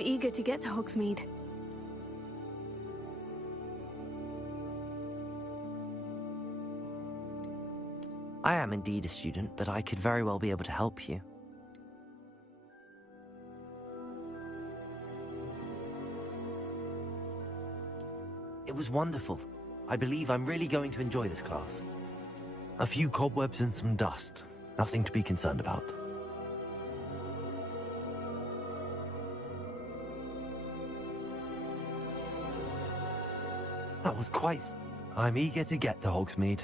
I'm eager to get to Hogsmeade. I am indeed a student, but I could very well be able to help you. It was wonderful. I believe I'm really going to enjoy this class. A few cobwebs and some dust. Nothing to be concerned about. That was quite... I'm eager to get to Hogsmeade.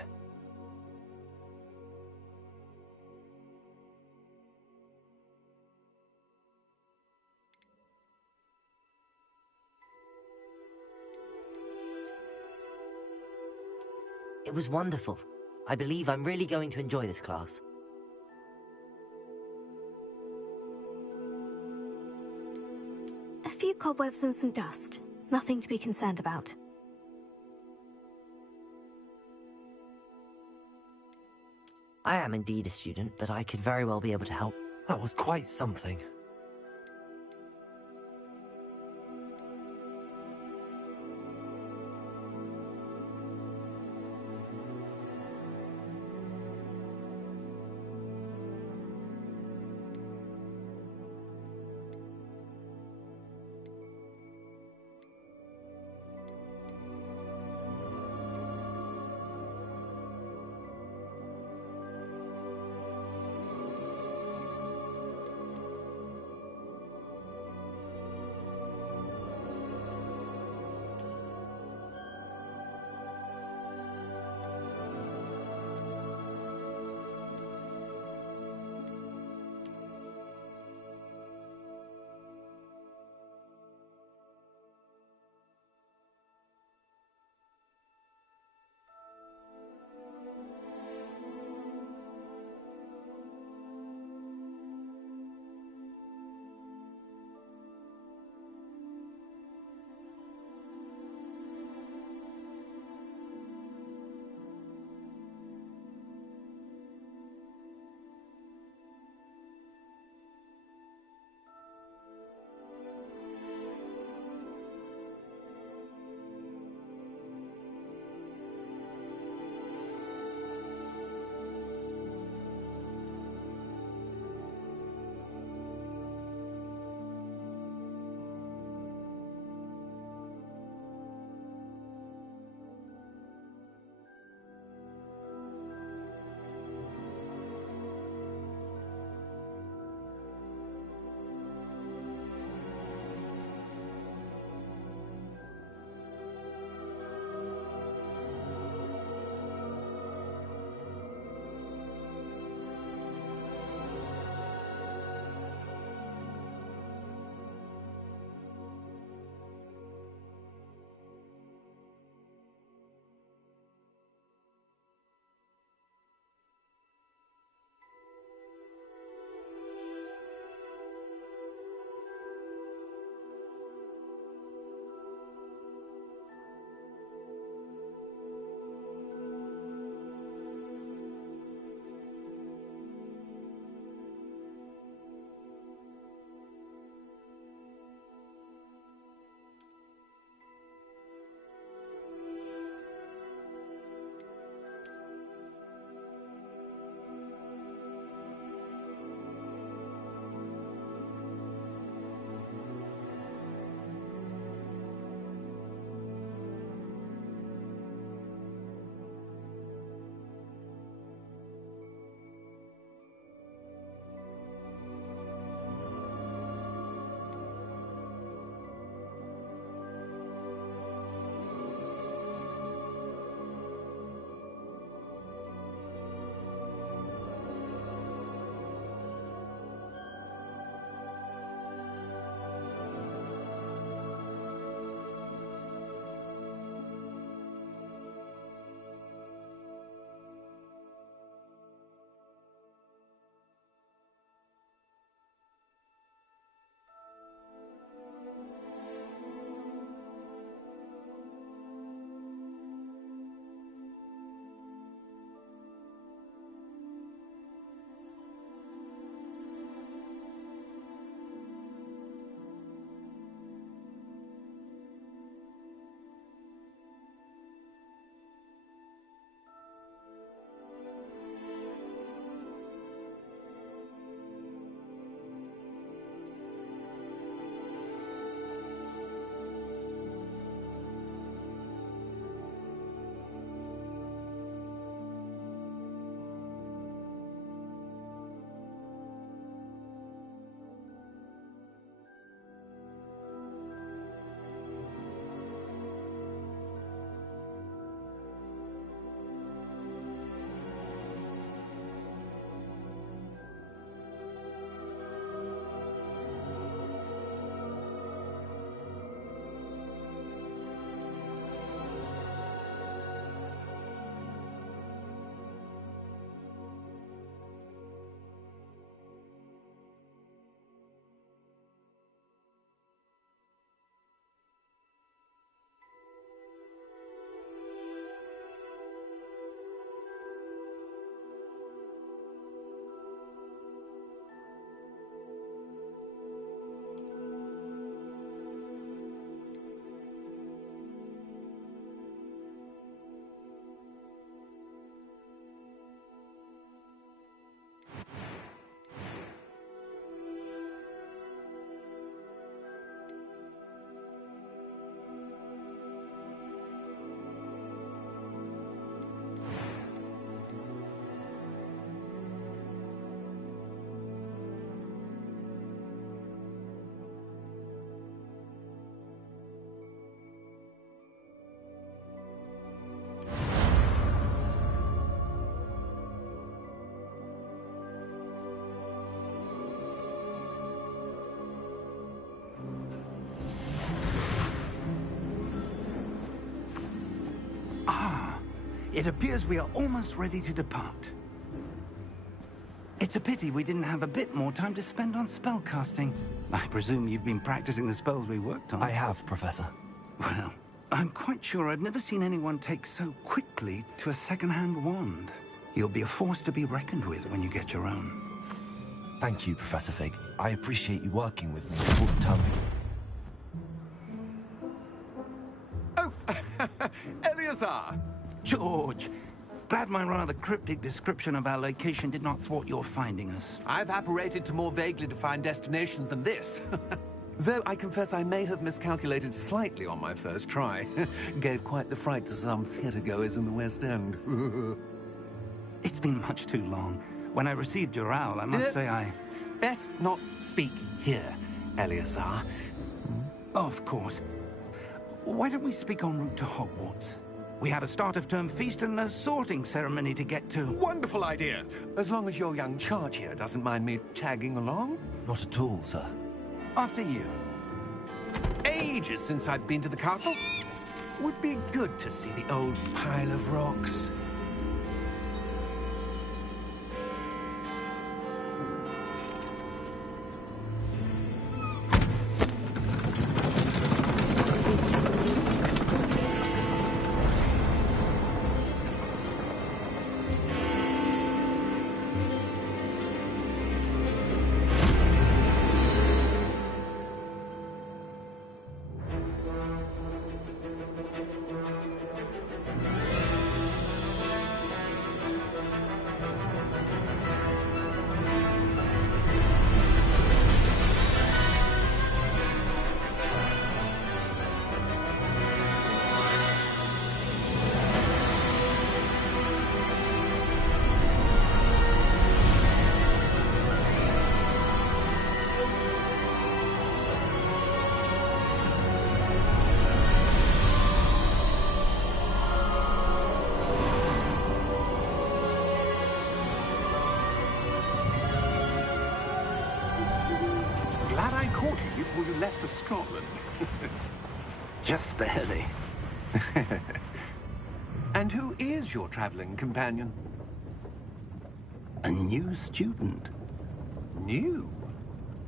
It was wonderful. I believe I'm really going to enjoy this class. A few cobwebs and some dust. Nothing to be concerned about. I am indeed a student, but I could very well be able to help. That was quite something. It appears we are almost ready to depart. It's a pity we didn't have a bit more time to spend on spellcasting. I presume you've been practicing the spells we worked on. I have, Professor. Well, I'm quite sure I've never seen anyone take so quickly to a second-hand wand. You'll be a force to be reckoned with when you get your own. Thank you, Professor Fig. I appreciate you working with me before the term begins. Oh, Eleazar! George! Glad my rather cryptic description of our location did not thwart your finding us. I've apparated to more vaguely defined destinations than this. Though I confess I may have miscalculated slightly on my first try. Gave quite the fright to some theatre-goers in the West End. It's been much too long. When I received your owl, I must say I... Best not speak here, Eleazar. Of course. Why don't we speak en route to Hogwarts? We have a start-of-term feast and a sorting ceremony to get to. Wonderful idea! As long as your young charge here doesn't mind me tagging along. Not at all, sir. After you. Ages since I've been to the castle. Would be good to see the old pile of rocks. Glad I caught you before you left for Scotland. Just barely. And who is your traveling companion? A new student. New?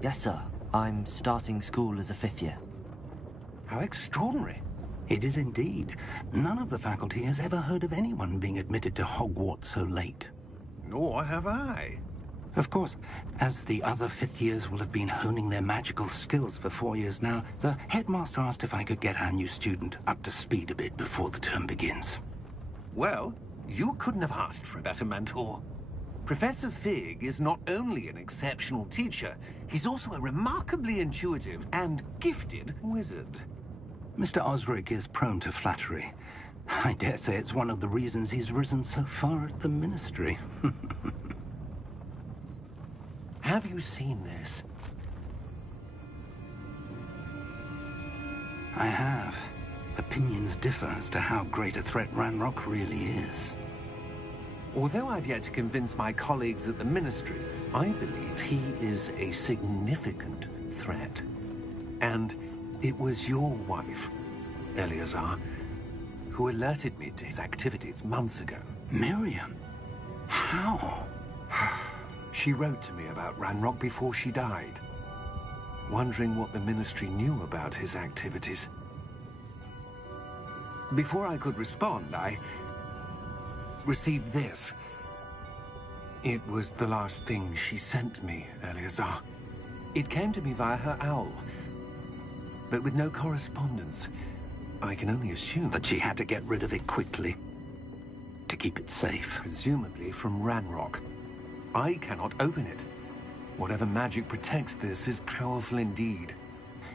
Yes, sir. I'm starting school as a 5th year. How extraordinary. It is indeed. None of the faculty has ever heard of anyone being admitted to Hogwarts so late. Nor have I. Of course, as the other 5th years will have been honing their magical skills for 4 years now, the headmaster asked if I could get our new student up to speed a bit before the term begins. Well, you couldn't have asked for a better mentor. Professor Fig is not only an exceptional teacher, he's also a remarkably intuitive and gifted wizard. Mr. Osric is prone to flattery. I dare say it's one of the reasons he's risen so far at the Ministry. Have you seen this? I have. Opinions differ as to how great a threat Ranrock really is. Although I've yet to convince my colleagues at the Ministry, I believe he is a significant threat. And it was your wife, Eleazar, who alerted me to his activities months ago. Miriam? How? She wrote to me about Ranrock before she died, wondering what the Ministry knew about his activities. Before I could respond, I received this. It was the last thing she sent me, Eleazar. It came to me via her owl, but with no correspondence. I can only assume That she had to get rid of it quickly, to keep it safe. presumably from Ranrock. I cannot open it. Whatever magic protects this is powerful indeed.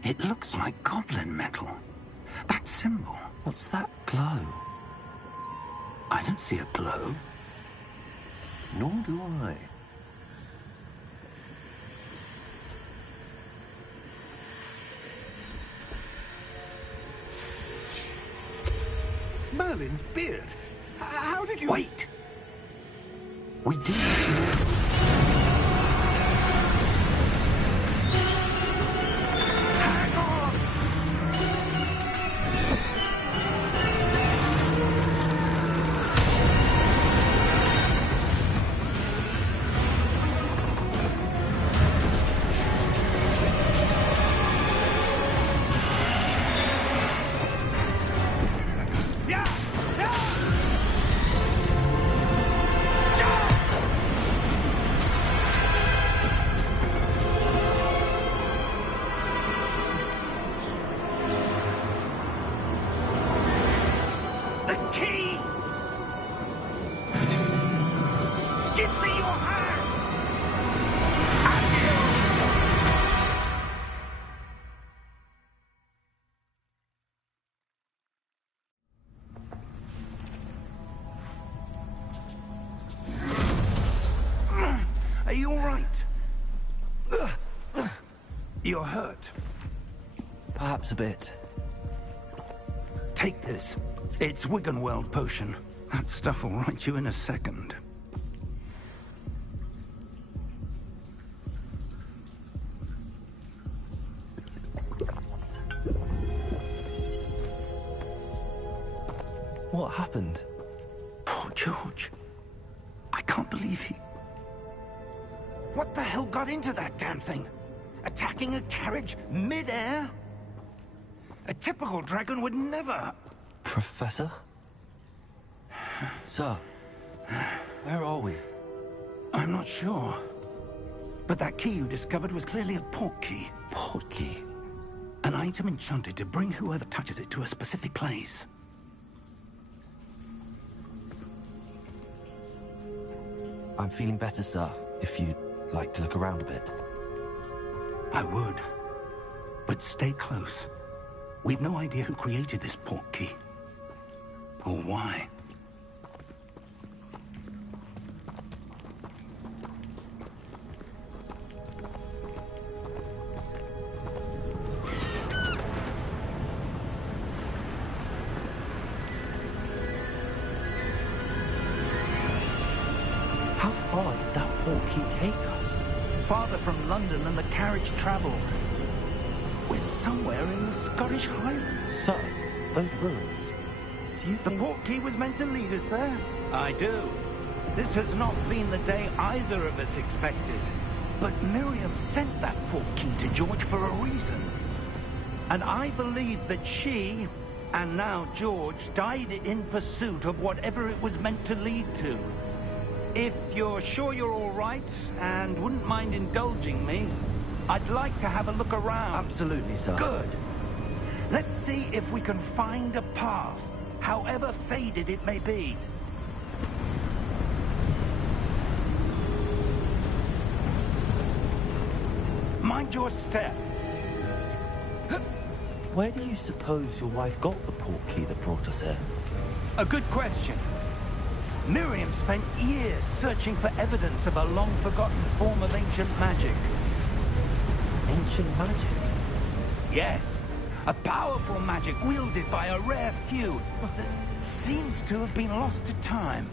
It looks like goblin metal. That symbol. What's that glow? I don't see a glow. Nor do I. Merlin's beard. How did you... Wait! We do. Hang on! Give me your hand! Are you all right? You're hurt. Perhaps a bit. Take this. It's Wiggenweld potion. That stuff will right you in a second. What happened? Poor George. I can't believe he... What the hell got into that damn thing? Attacking a carriage mid-air? A typical dragon would never... Professor? Sir, where are we? I'm not sure. But that key you discovered was clearly a port key. Port key? An item enchanted to bring whoever touches it to a specific place. I'm feeling better, sir, if you'd like to look around a bit. I would. But stay close. We've no idea who created this port key. Or why. How far did that port key take us? Farther from London than the carriage travelled. We're somewhere in the Scottish Highlands. Sir, those ruins. Do you The think... port key was meant to lead us there? I do. This has not been the day either of us expected. But Miriam sent that port key to George for a reason. And I believe that she, and now George, died in pursuit of whatever it was meant to lead to. If you're sure you're all right, and wouldn't mind indulging me, I'd like to have a look around. Absolutely, sir. Good. Let's see if we can find a path, however faded it may be. Mind your step. Where do you suppose your wife got the port key that brought us here? A good question. Miriam spent years searching for evidence of a long-forgotten form of ancient magic. Ancient magic? Yes, a powerful magic wielded by a rare few that seems to have been lost to time.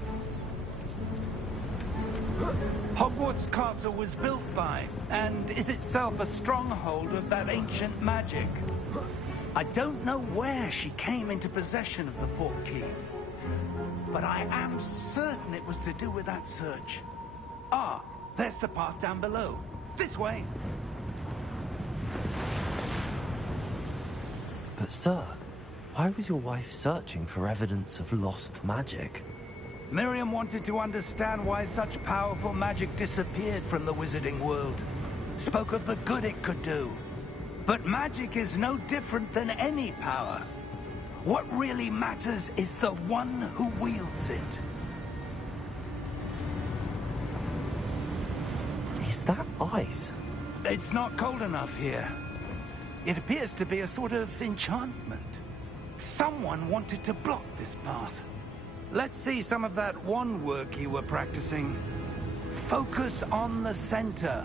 Hogwarts Castle was built by, and is itself a stronghold of that ancient magic. I don't know where she came into possession of the port key, but I am certain it was to do with that search. Ah, there's the path down below. This way. But sir, why was your wife searching for evidence of lost magic? Miriam wanted to understand why such powerful magic disappeared from the wizarding world. Spoke of the good it could do. But magic is no different than any power. What really matters is the one who wields it. Is that ice? It's not cold enough here. It appears to be a sort of enchantment. Someone wanted to block this path. Let's see some of that wand work you were practicing. Focus on the center.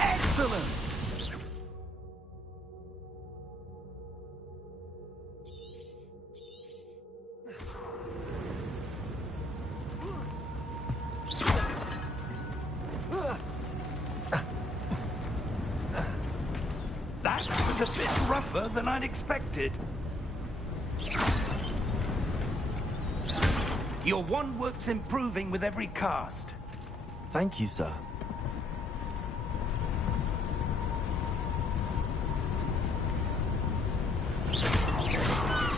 Excellent! That was a bit rougher than I'd expected. Your wand work's improving with every cast. Thank you, sir.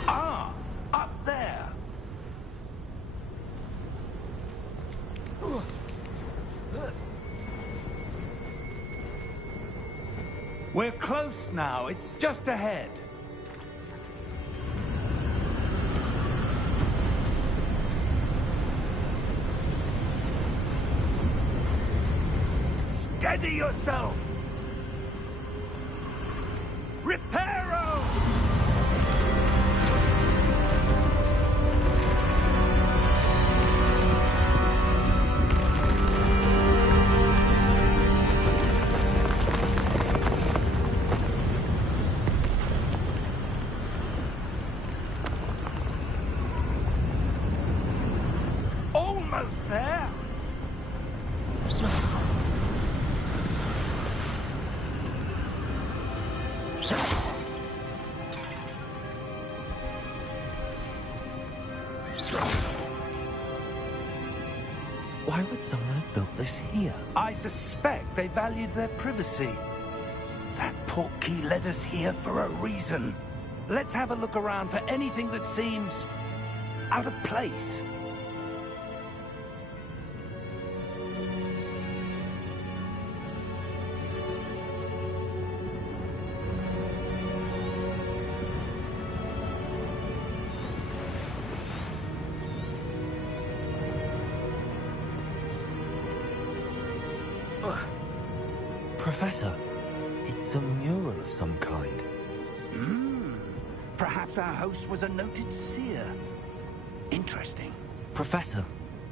Ah, up there. We're close now. It's just ahead. Steady yourself! Reparo! Almost there! Why would someone have built this here? I suspect they valued their privacy. That portkey led us here for a reason. Let's have a look around for anything that seems out of place. Professor, it's a mural of some kind. Perhaps our host was a noted seer. Interesting. Professor,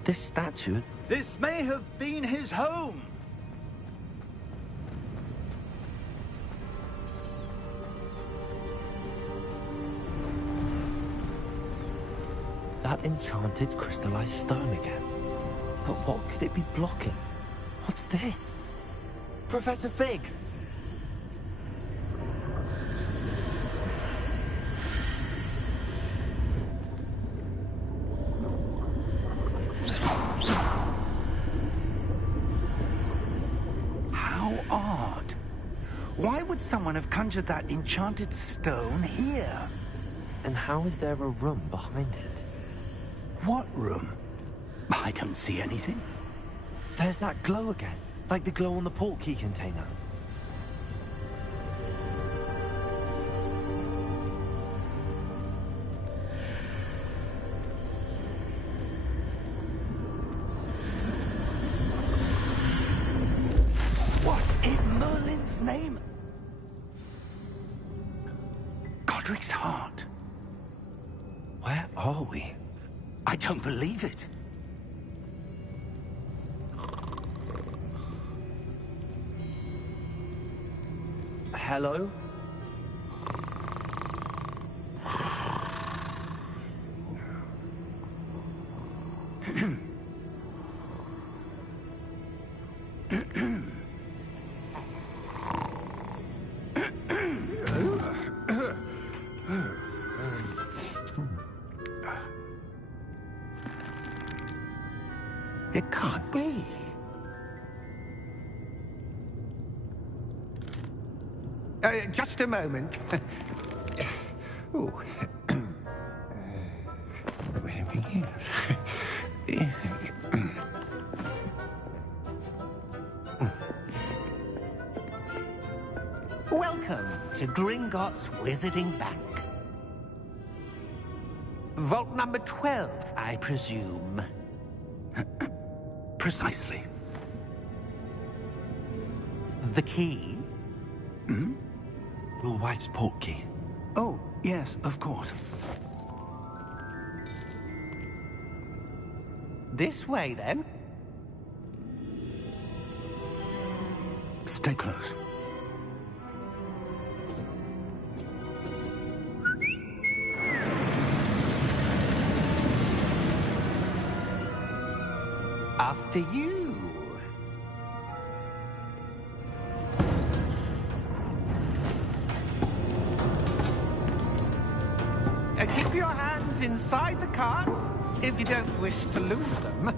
this statue... This may have been his home. That enchanted crystallized stone again. But what could it be blocking? What's this? Professor Fig! How odd. Why would someone have conjured that enchanted stone here? And how is there a room behind it? What room? I don't see anything. There's that glow again, like the glow on the portkey container. What in Merlin's name? Godric's heart. Where are we? I don't believe it. Hello? It can't be. Just a moment. Oh. Welcome to Gringotts Wizarding Bank. Vault number 12, I presume. Precisely. The key? Your wife's portkey. Oh, yes, of course. This way, then. Stay close. After you. Keep your hands inside the cart if you don't wish to lose them.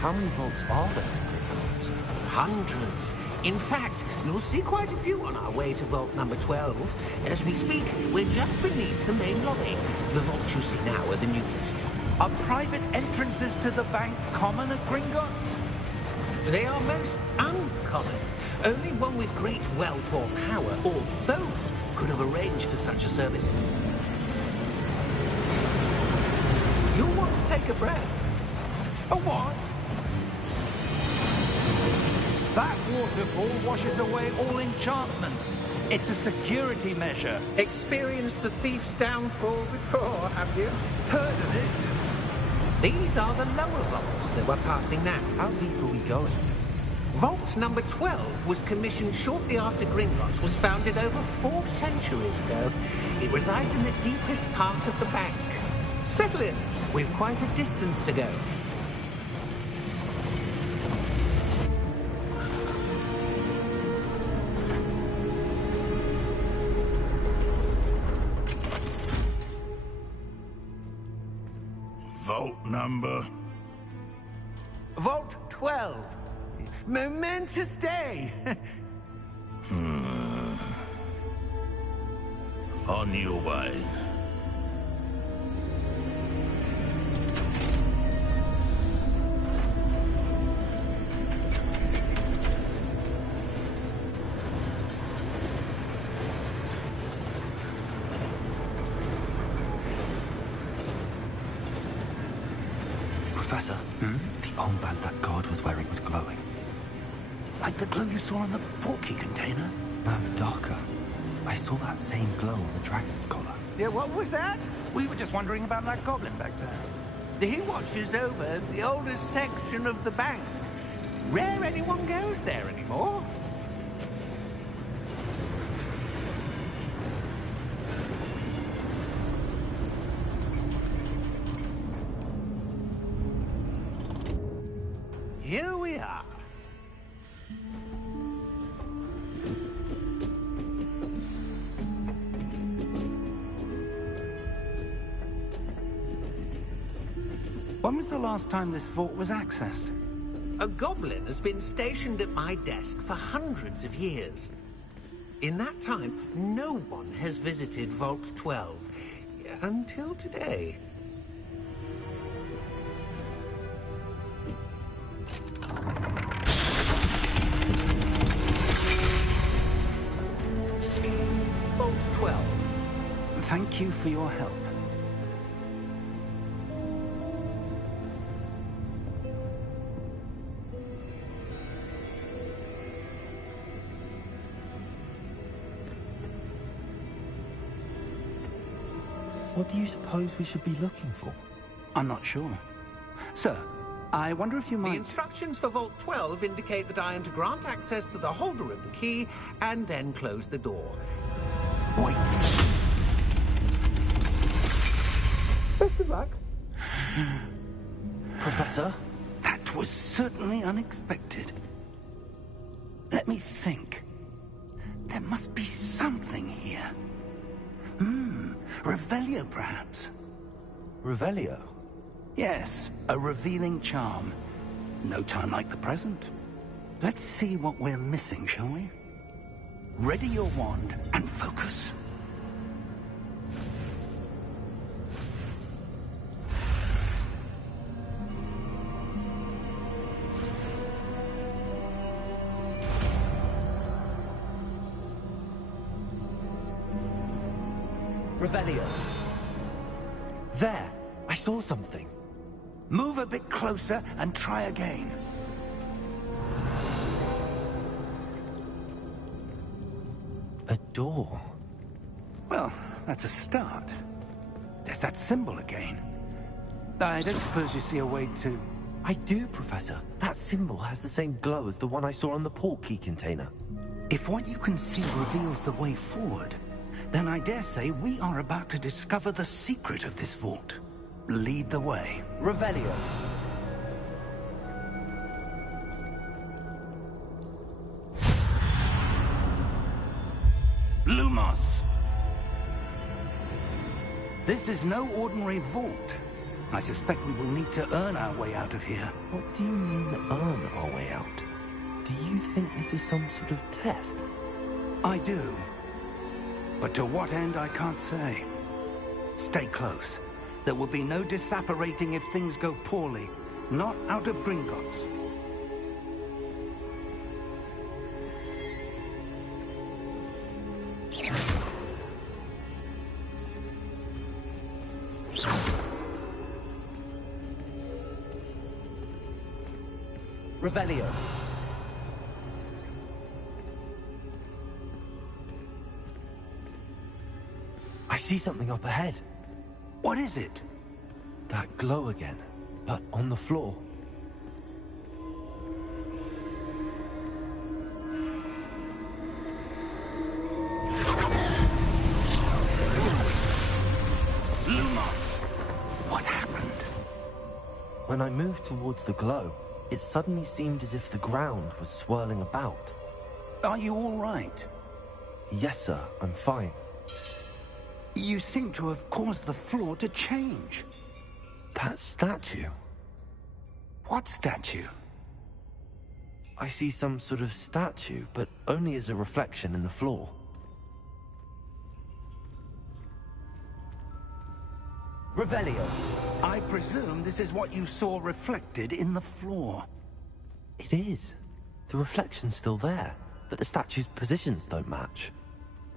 How many vaults are there in Gringotts? Hundreds. In fact, you'll see quite a few on our way to vault number 12. As we speak, we're just beneath the main lobby. The vaults you see now are the newest. Are private entrances to the bank common at Gringotts? They are most uncommon. Only one with great wealth or power, or both, could have arranged for such a service. You'll want to take a breath. A what? That waterfall washes away all enchantments. It's a security measure. Experienced the thief's downfall before, have you? Heard of it? These are the lower vaults that we're passing now. How deep are we going? Vault number 12 was commissioned shortly after Gringotts was founded over 4 centuries ago. It resides in the deepest part of the bank. Settle in. We've quite a distance to go. Vault number? Vault 12. Momentous day. On your way. Professor, the armband that guard was wearing was glowing. Like the glow you saw in the portkey container? No, darker. I saw that same glow on the dragon's collar. Yeah, what was that? We were just wondering about that goblin back there. He watches over the oldest section of the bank. Rare anyone goes there anymore. Here we are. When was the last time this vault was accessed? A goblin has been stationed at my desk for hundreds of years. In that time, no one has visited Vault 12. Until today. Vault 12. Thank you for your help. What do you suppose we should be looking for? I'm not sure. Sir, I wonder if you The might... instructions for Vault 12 indicate that I am to grant access to the holder of the key and then close the door. Wait. Best of luck. Professor? That was certainly unexpected. Let me think. There must be something here. Revelio, perhaps? Revelio? Yes, a revealing charm. No time like the present. Let's see what we're missing, shall we? Ready your wand and focus. Revelio. There! I saw something. Move a bit closer and try again. A door. Well, that's a start. There's that symbol again. I don't suppose you see a way to... I do, Professor. That symbol has the same glow as the one I saw on the portkey container. If what you can see reveals the way forward, then I dare say we are about to discover the secret of this vault. Lead the way. Revelio. Lumos! This is no ordinary vault. I suspect we will need to earn our way out of here. What do you mean, earn our way out? Do you think this is some sort of test? I do. But to what end, I can't say. Stay close. There will be no disapparating if things go poorly. Not out of Gringotts. Revelio. I see something up ahead. What is it? That glow again, but on the floor. Lumos! What happened? When I moved towards the glow, it suddenly seemed as if the ground was swirling about. Are you all right? Yes, sir, I'm fine. You seem to have caused the floor to change. That statue? What statue? I see some sort of statue, but only as a reflection in the floor. Revelio. I presume this is what you saw reflected in the floor. It is. The reflection's still there, but the statue's positions don't match.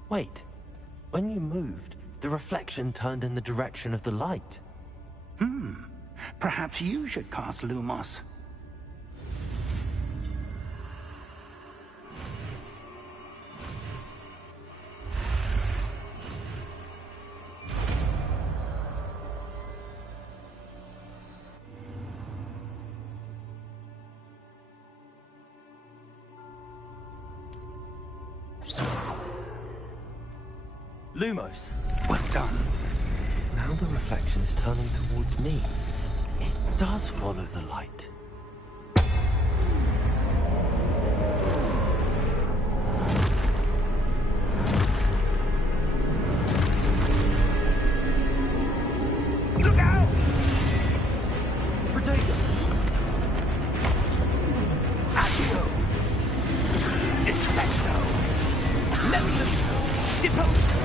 Wait. When you moved, the reflection turned in the direction of the light. Perhaps you should cast Lumos. Lumos. Well done. Now the reflection's turning towards me. It does follow the light. Look out! Protego! Accio! Dissecto! Levioso! Deposo!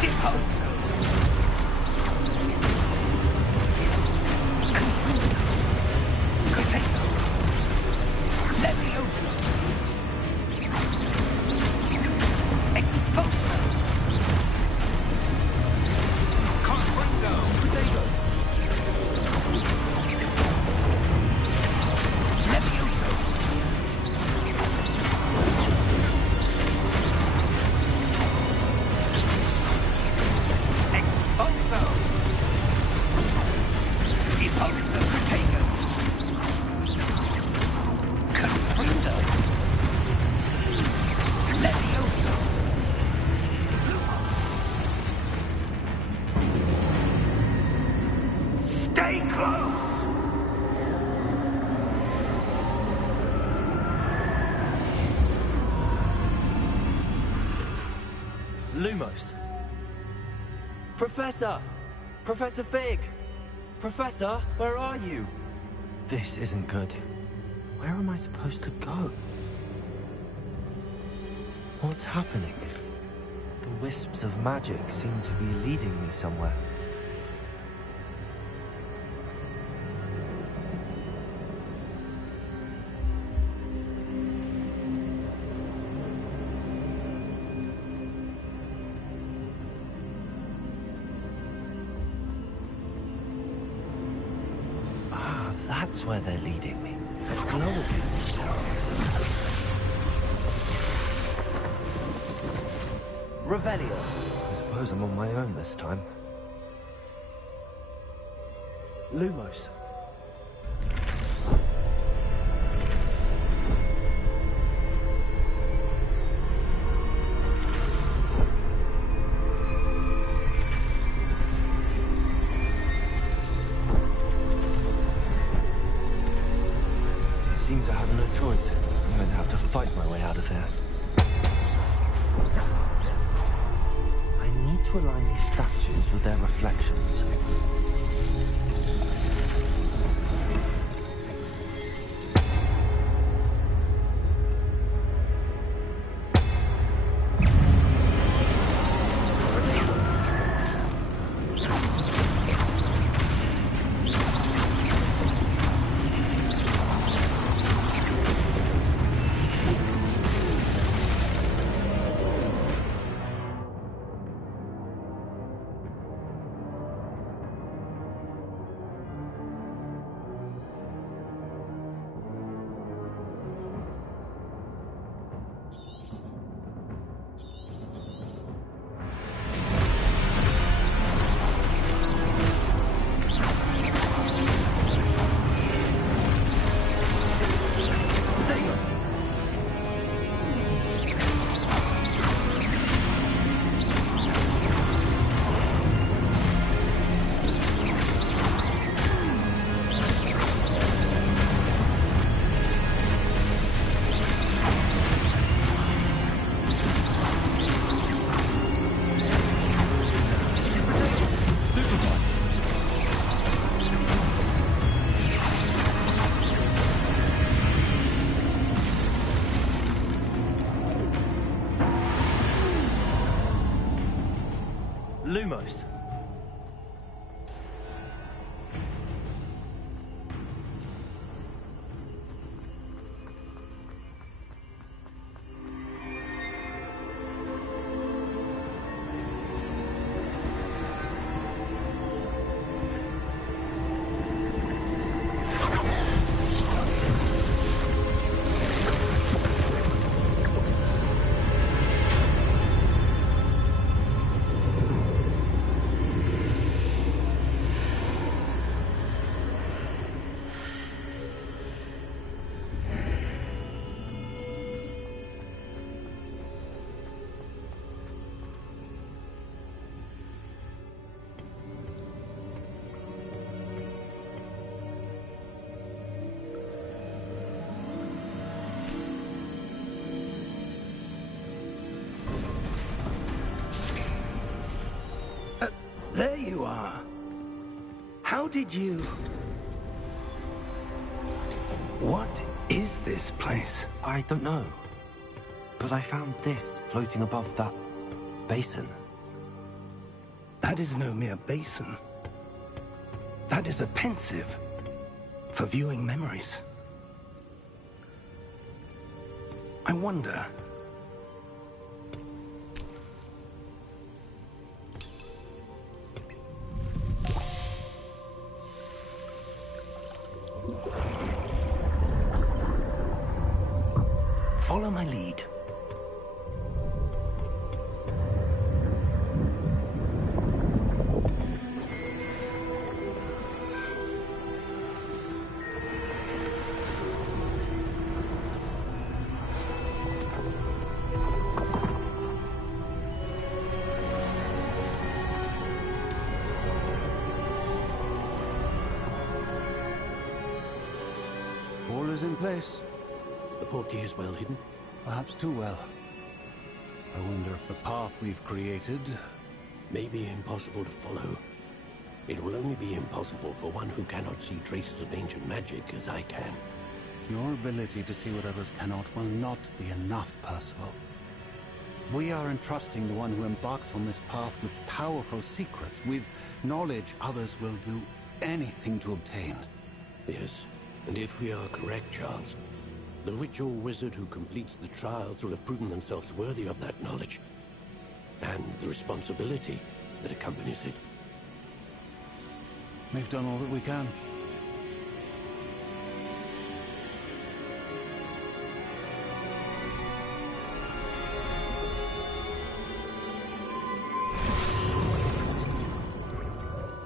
Deposo! Potato! Levioso! Exposo! Confringo! Protego! Levioso! Exposo! Deposo! Protego! Confrindo! Levioso! Stay close! Lumos. Professor! Professor Fig! Professor, where are you? This isn't good. Where am I supposed to go? What's happening? The wisps of magic seem to be leading me somewhere. That's where they're leading me. That glow again. Revelio. I suppose I'm on my own this time. Lumos. Seems I have no choice. I'm going to have to fight my way out of here. I need to align these statues with their reflections. Lumos. There you are. How did you... What is this place? I don't know. But I found this floating above that basin. That is no mere basin. That is a pensive for viewing memories. I wonder... Follow my lead. All is in place. The portkey is well hidden. Perhaps too well. I wonder if the path we've created... May be impossible to follow. It will only be impossible for one who cannot see traces of ancient magic as I can. Your ability to see what others cannot will not be enough, Percival. We are entrusting the one who embarks on this path with powerful secrets, with knowledge others will do anything to obtain. Yes, and if we are correct, Charles, the ritual wizard who completes the trials will have proven themselves worthy of that knowledge, and the responsibility that accompanies it. We've done all that we can.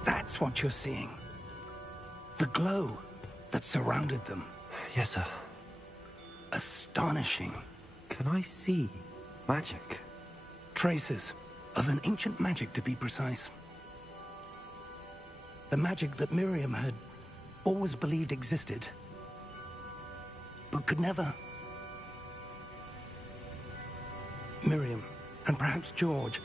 That's what you're seeing. The glow that surrounded them. Yes, sir. Astonishing. Can I see magic? Traces of an ancient magic, to be precise. The magic that Miriam had always believed existed, but could never. Miriam, and perhaps George,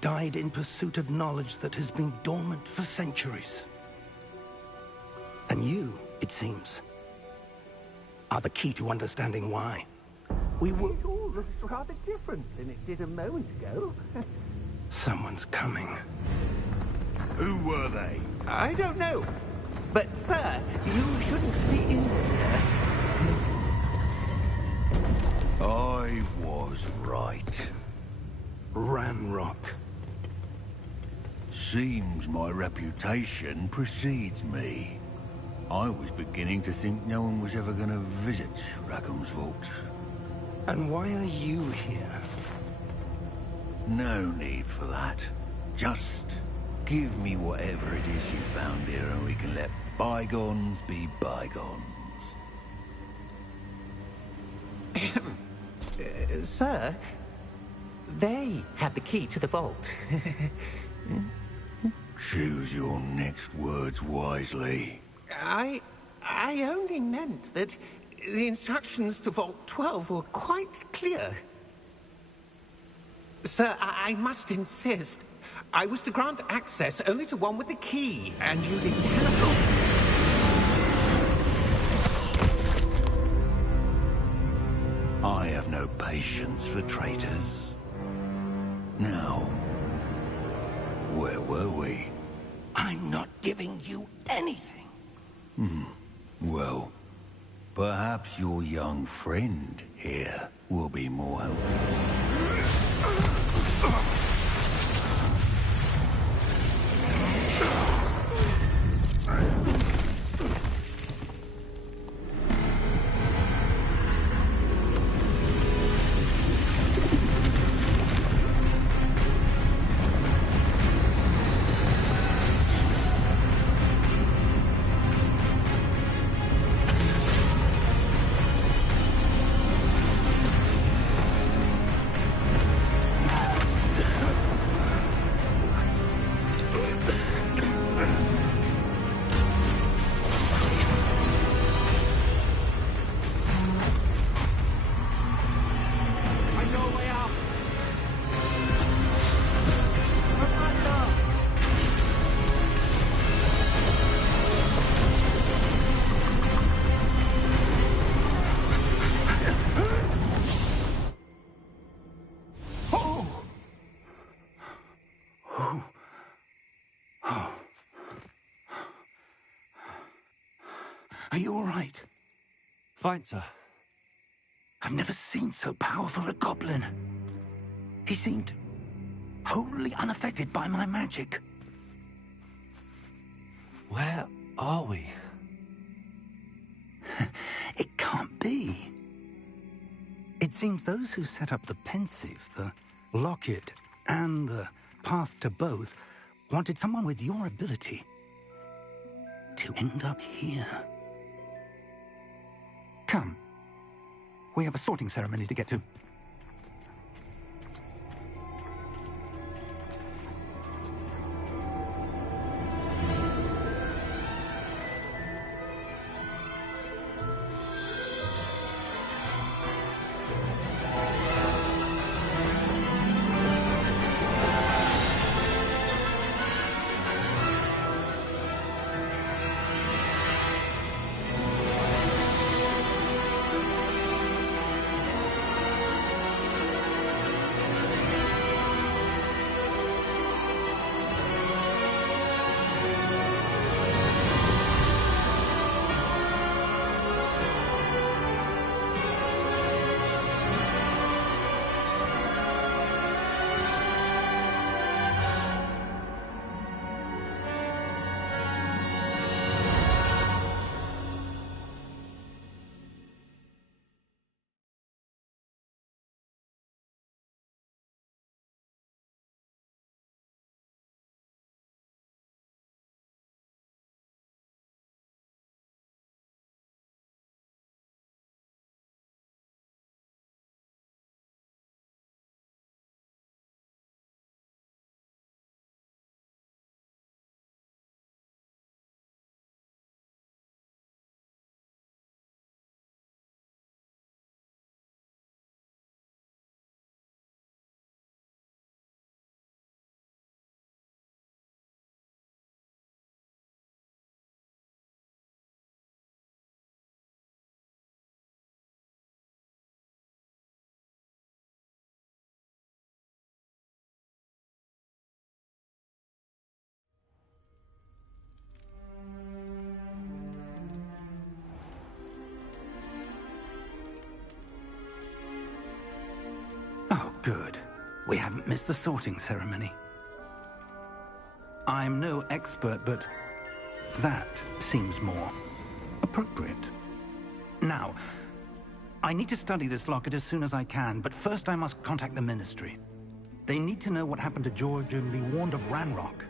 died in pursuit of knowledge that has been dormant for centuries. And you, it seems, are the key to understanding why. We were... It all looks rather different than it did a moment ago. Someone's coming. Who were they? I don't know. But, sir, you shouldn't be in here. I was right. Ranrock. Seems my reputation precedes me. I was beginning to think no one was ever going to visit Rackham's vault. And why are you here? No need for that. Just give me whatever it is you found here and we can let bygones be bygones. Sir, they had the key to the vault. Choose your next words wisely. I only meant that the instructions to Vault 12 were quite clear. Sir, I must insist. I was to grant access only to one with the key, and you didn't have... I have no patience for traitors. Now, where were we? I'm not giving you anything. Well, perhaps your young friend here will be more helpful. Are you all right? Fine, sir. I've never seen so powerful a goblin. He seemed wholly unaffected by my magic. Where are we? It can't be. It seems those who set up the Pensive, the Locket, and the Path to Both wanted someone with your ability to end up here. Come. We have a sorting ceremony to get to. Oh, good. We haven't missed the sorting ceremony. I'm no expert, but that seems more appropriate. Now, I need to study this locket as soon as I can, but first I must contact the Ministry. They need to know what happened to George and be warned of Ranrock.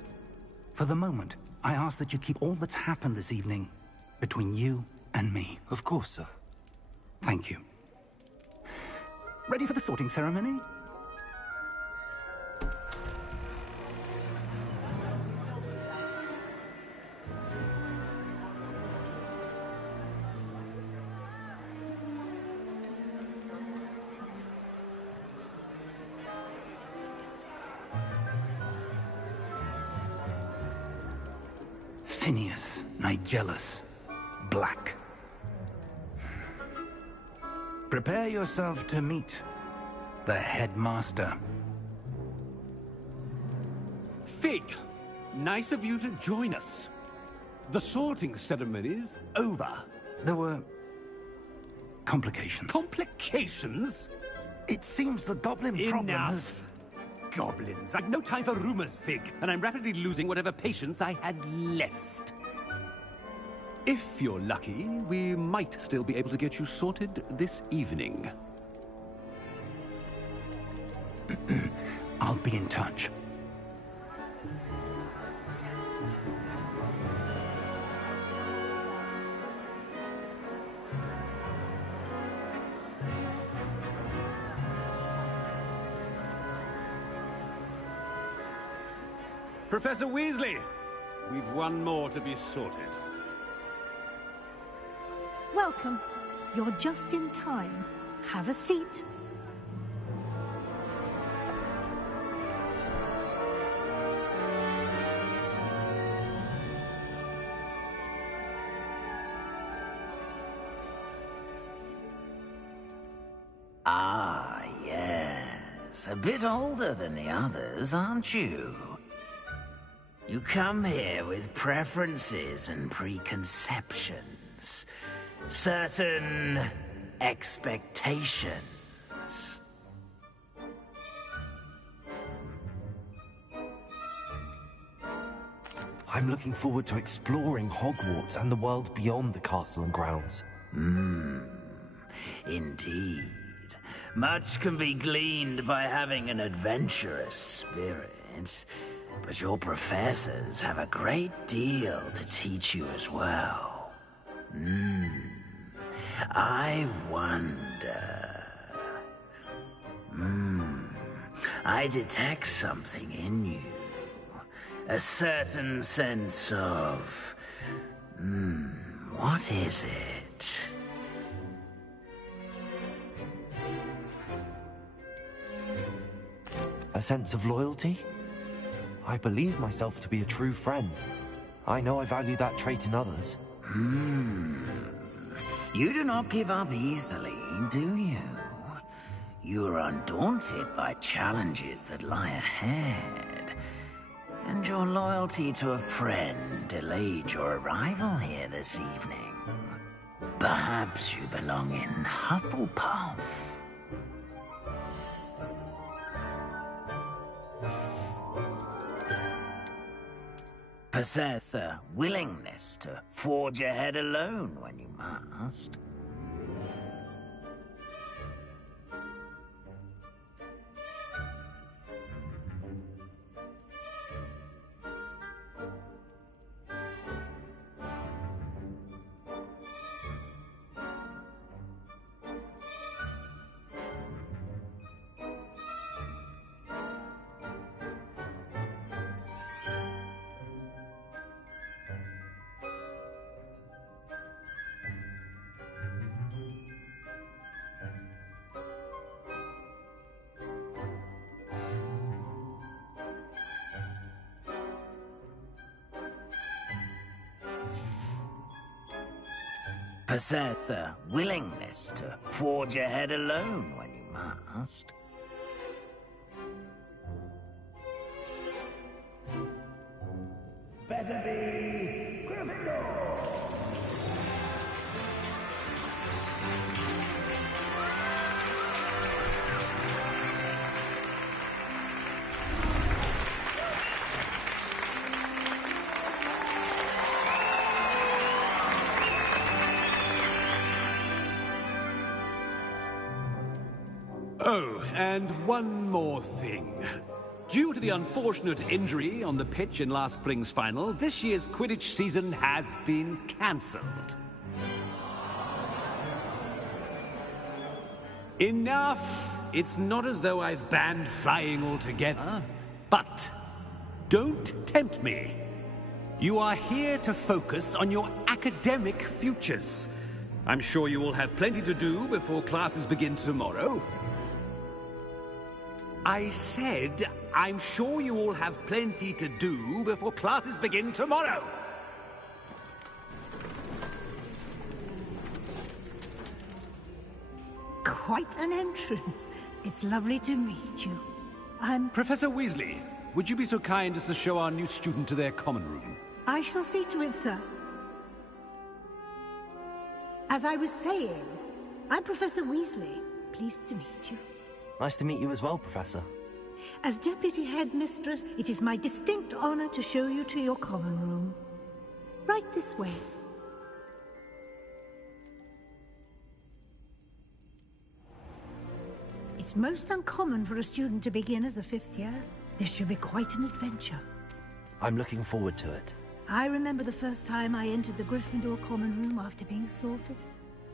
For the moment, I ask that you keep all that's happened this evening between you and me. Of course, sir. Thank you. Ready for the sorting ceremony? Phineas, Nigellus, Black. Prepare yourself to meet the headmaster. Fig, nice of you to join us. The sorting ceremony's over. There were complications. Complications? It seems the goblin problem has... Enough! Goblins. I've no time for rumors, Fig, and I'm rapidly losing whatever patience I had left. If you're lucky, we might still be able to get you sorted this evening. I'll be in touch. Professor Weasley, we've one more to be sorted. Welcome. You're just in time. Have a seat. Ah, yes. A bit older than the others, aren't you? You come here with preferences and preconceptions. Certain expectations. I'm looking forward to exploring Hogwarts and the world beyond the castle and grounds. Indeed. Much can be gleaned by having an adventurous spirit. But your professors have a great deal to teach you as well. I wonder... I detect something in you. A certain sense of... what is it? A sense of loyalty? I believe myself to be a true friend. I know I value that trait in others. You do not give up easily, do you? You are undaunted by challenges that lie ahead. And your loyalty to a friend delayed your arrival here this evening. Perhaps you belong in Hufflepuff. Possess a willingness to forge ahead alone when you must. Possess a willingness to forge ahead alone when you must. Better be Gryffindor! Oh, and one more thing. Due to the unfortunate injury on the pitch in last spring's final, this year's Quidditch season has been cancelled. Enough! It's not as though I've banned flying altogether, but don't tempt me. You are here to focus on your academic futures. I'm sure you will have plenty to do before classes begin tomorrow. I said, I'm sure you all have plenty to do before classes begin tomorrow. Quite an entrance. It's lovely to meet you. I'm... Professor Weasley, would you be so kind as to show our new student to their common room? I shall see to it, sir. As I was saying, I'm Professor Weasley. Pleased to meet you. Nice to meet you as well, Professor. As Deputy Headmistress, it is my distinct honor to show you to your common room. Right this way. It's most uncommon for a student to begin as a fifth year. This should be quite an adventure. I'm looking forward to it. I remember the first time I entered the Gryffindor common room after being sorted.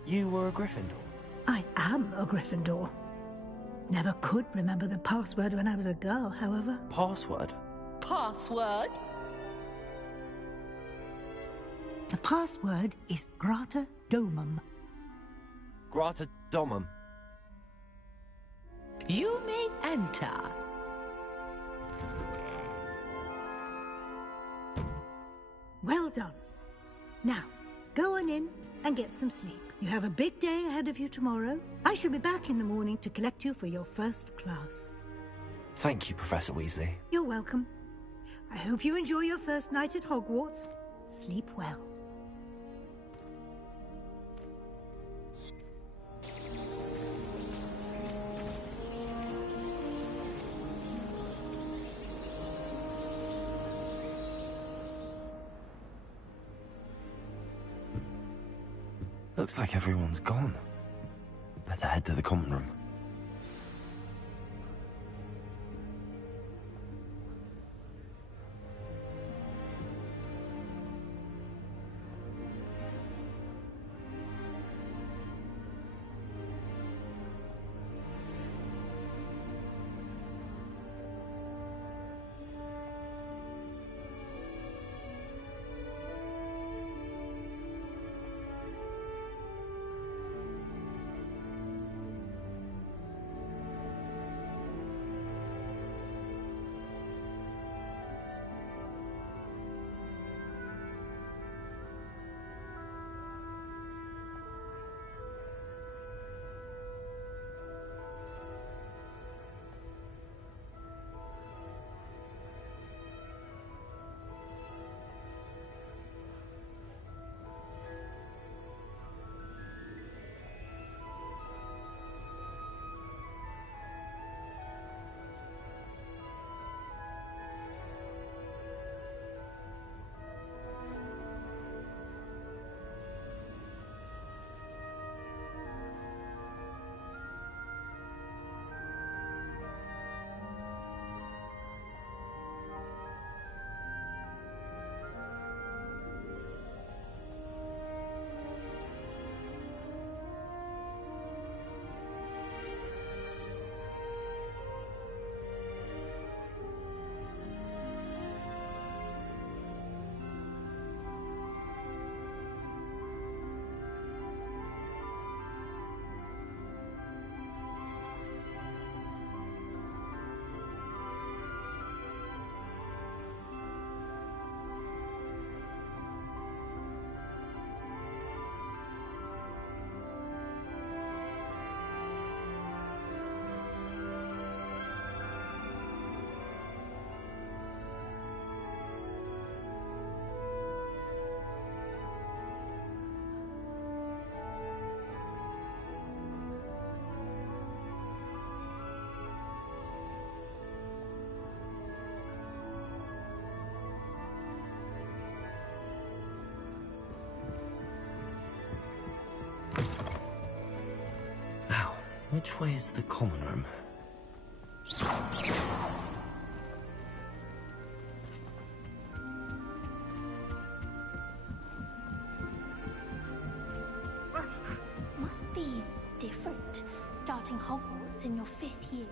You were a Gryffindor? I am a Gryffindor. Never could remember the password when I was a girl, however. Password? Password? The password is Grata Domum. Grata Domum. You may enter. Well done. Now, go on in and get some sleep. You have a big day ahead of you tomorrow. I shall be back in the morning to collect you for your first class. Thank you, Professor Weasley. You're welcome. I hope you enjoy your first night at Hogwarts. Sleep well. Looks like everyone's gone. Better head to the common room. Which way is the common room? Must be different, starting Hogwarts in your 5th year.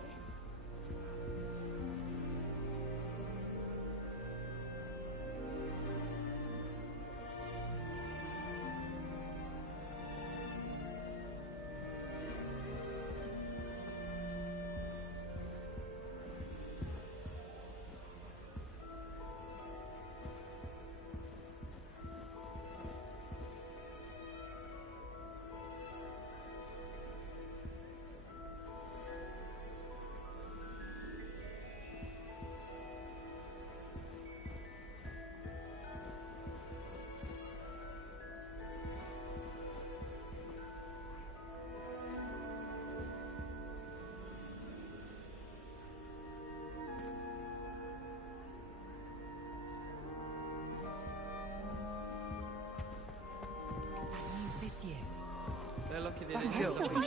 They're lucky they didn't kill them. And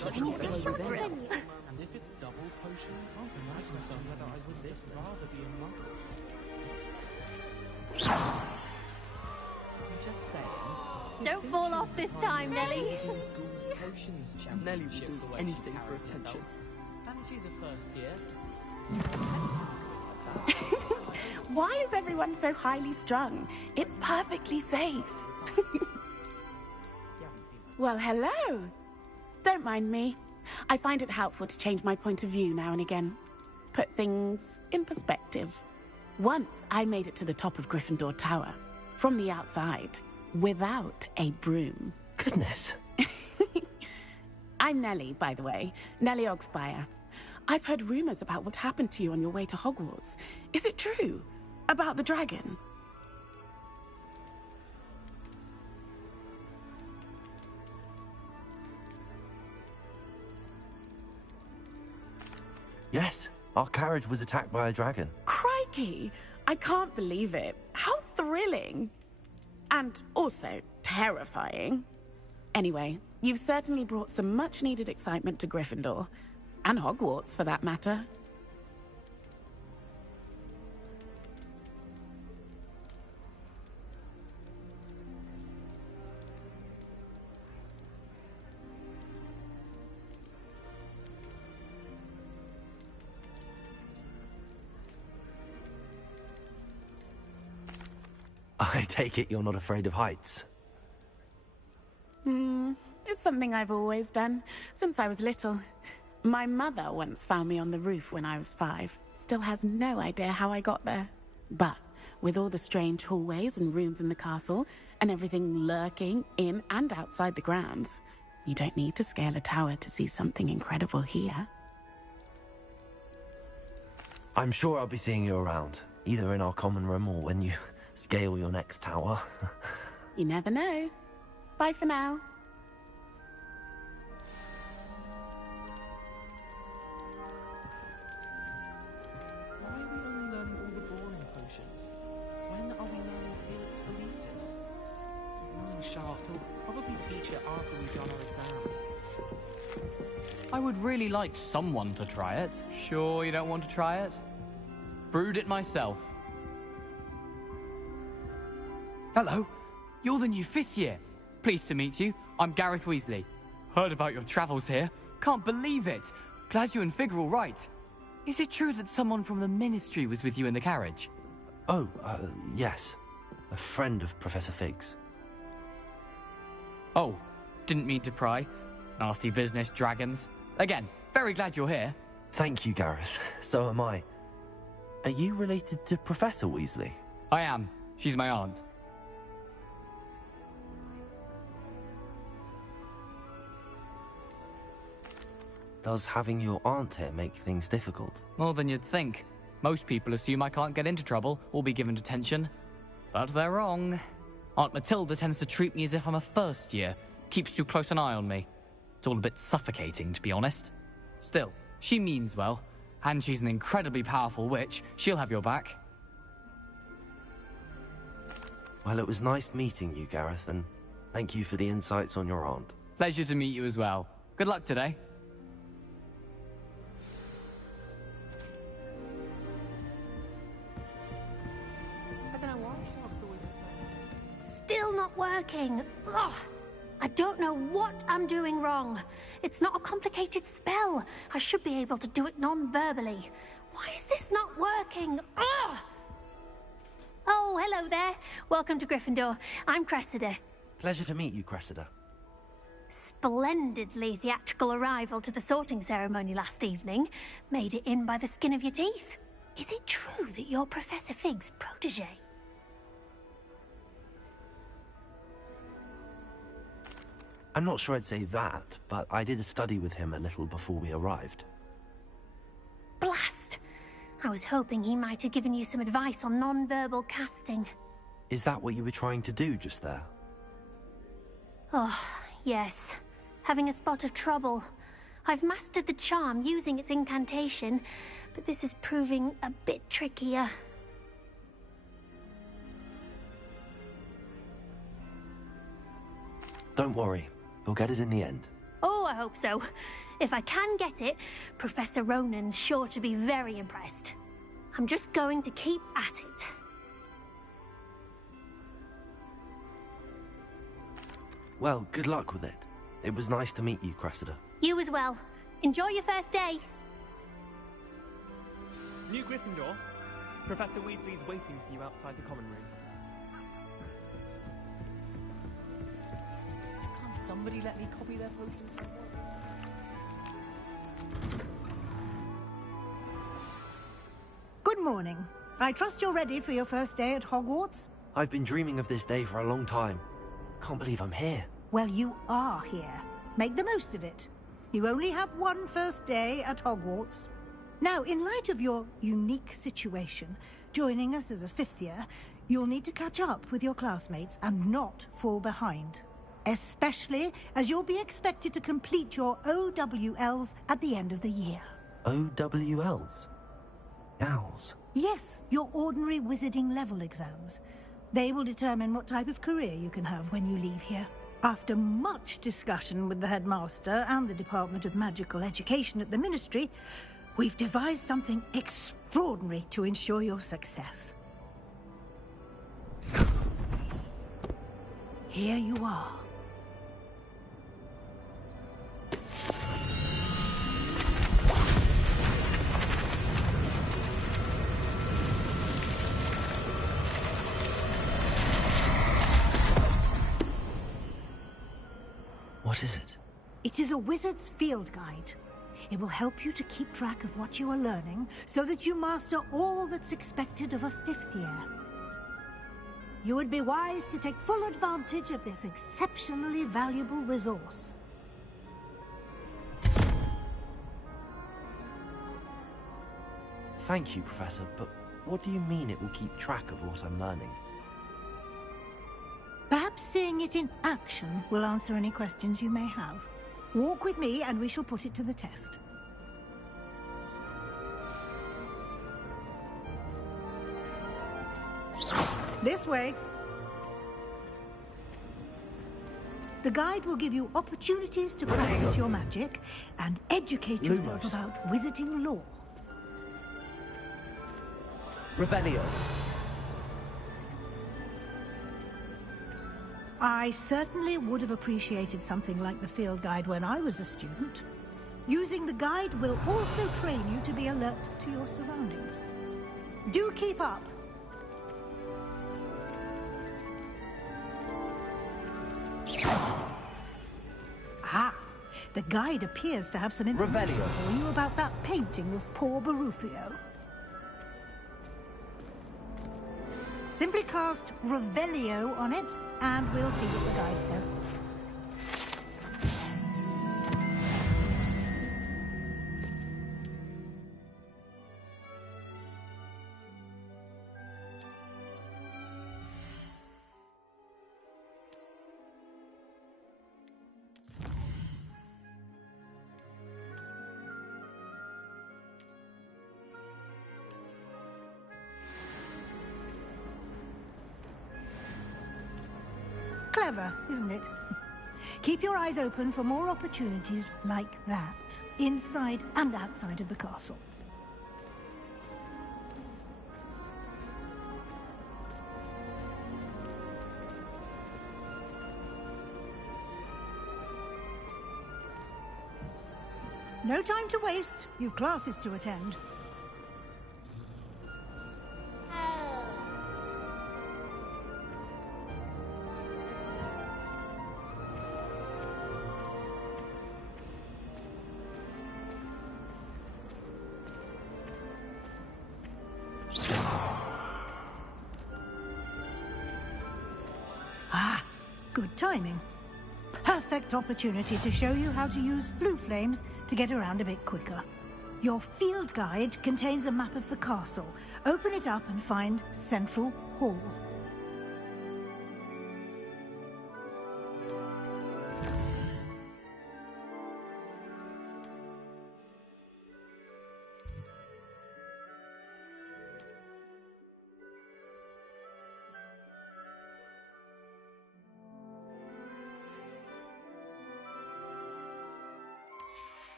if it's double potion, I can't imagine myself whether I would this rather be a mother. I'm just saying. Don't fall off this time, Nelly. Nelly will do anything for attention. And she's a first year. Why is everyone so highly strung? It's perfectly safe. Well, hello. Don't mind me. I find it helpful to change my point of view now and again. Put things in perspective. Once I made it to the top of Gryffindor Tower, from the outside, without a broom. Goodness. I'm Nellie, by the way. Nellie Ogspire. I've heard rumors about what happened to you on your way to Hogwarts. Is it true? About the dragon? Yes, our carriage was attacked by a dragon. Crikey! I can't believe it. How thrilling! And also terrifying. Anyway, you've certainly brought some much-needed excitement to Gryffindor. And Hogwarts, for that matter. I take it you're not afraid of heights. It's something I've always done, since I was little. My mother once found me on the roof when I was 5. Still has no idea how I got there. But with all the strange hallways and rooms in the castle, and everything lurking in and outside the grounds, you don't need to scale a tower to see something incredible here. I'm sure I'll be seeing you around, either in our common room or when you scale your next tower. You never know. Bye for now. Why are we only learning all the boring potions? When are we learning Felix Felicis? Sharp, he'll probably teach it after we've done our exam. I would really like someone to try it. Sure you don't want to try it? Brewed it myself. Hello, you're the new 5th year. Pleased to meet you. I'm Gareth Weasley. Heard about your travels here. Can't believe it. Glad you and Fig are all right. Is it true that someone from the Ministry was with you in the carriage? Oh, yes. A friend of Professor Fig's. Oh, didn't mean to pry. Nasty business, dragons. Again, very glad you're here. Thank you, Gareth. So am I. Are you related to Professor Weasley? I am. She's my aunt. Does having your aunt here make things difficult? More than you'd think. Most people assume I can't get into trouble or be given detention. But they're wrong. Aunt Matilda tends to treat me as if I'm a first year. Keeps too close an eye on me. It's all a bit suffocating, to be honest. Still, she means well. And she's an incredibly powerful witch. She'll have your back. Well, it was nice meeting you, Gareth, and thank you for the insights on your aunt. Pleasure to meet you as well. Good luck today. not working? Ugh. I don't know what I'm doing wrong. It's not a complicated spell. I should be able to do it non-verbally. Why is this not working? Ugh! Oh, hello there. Welcome to Gryffindor. I'm Cressida. Pleasure to meet you, Cressida. Splendidly theatrical arrival to the sorting ceremony last evening. Made it in by the skin of your teeth. Is it true that you're Professor Fig's protege? I'm not sure I'd say that, but I did study with him a little before we arrived. Blast! I was hoping he might have given you some advice on non-verbal casting. Is that what you were trying to do just there? Oh, yes. Having a spot of trouble. I've mastered the charm using its incantation, but this is proving a bit trickier. Don't worry. You'll get it in the end. Oh, I hope so. If I can get it, Professor Ronan's sure to be very impressed. I'm just going to keep at it. Well, good luck with it. It was nice to meet you, Cressida. You as well. Enjoy your first day. New Gryffindor, Professor Weasley's waiting for you outside the common room. Can't somebody let me copy their potions? Good morning. I trust you're ready for your first day at Hogwarts? I've been dreaming of this day for a long time. Can't believe I'm here. Well, you are here. Make the most of it. You only have one first day at Hogwarts. Now, in light of your unique situation, joining us as a fifth year, you'll need to catch up with your classmates and not fall behind. Especially as you'll be expected to complete your OWLs at the end of the year. OWLs? Owls? Yes, your ordinary wizarding level exams. They will determine what type of career you can have when you leave here. After much discussion with the headmaster and the Department of Magical Education at the Ministry, we've devised something extraordinary to ensure your success. Here you are. What is it? It is a wizard's field guide. It will help you to keep track of what you are learning so that you master all that's expected of a fifth year. You would be wise to take full advantage of this exceptionally valuable resource. Thank you, Professor, but what do you mean it will keep track of what I'm learning? Perhaps seeing it in action will answer any questions you may have. Walk with me and we shall put it to the test. This way. The guide will give you opportunities to practice your magic and educate yourself about wizarding lore. Revelio. I certainly would have appreciated something like the field guide when I was a student. Using the guide will also train you to be alert to your surroundings. Do keep up. Ah, the guide appears to have some information for you about that painting of poor Barufio. Simply cast Revelio on it, and we'll see what the guide says. Clever, isn't it? Keep your eyes open for more opportunities like that, inside and outside of the castle. no time to waste. You've classes to attend. Ah, good timing. Perfect opportunity to show you how to use flue flames to get around a bit quicker. Your field guide contains a map of the castle. Open it up and find Central Hall.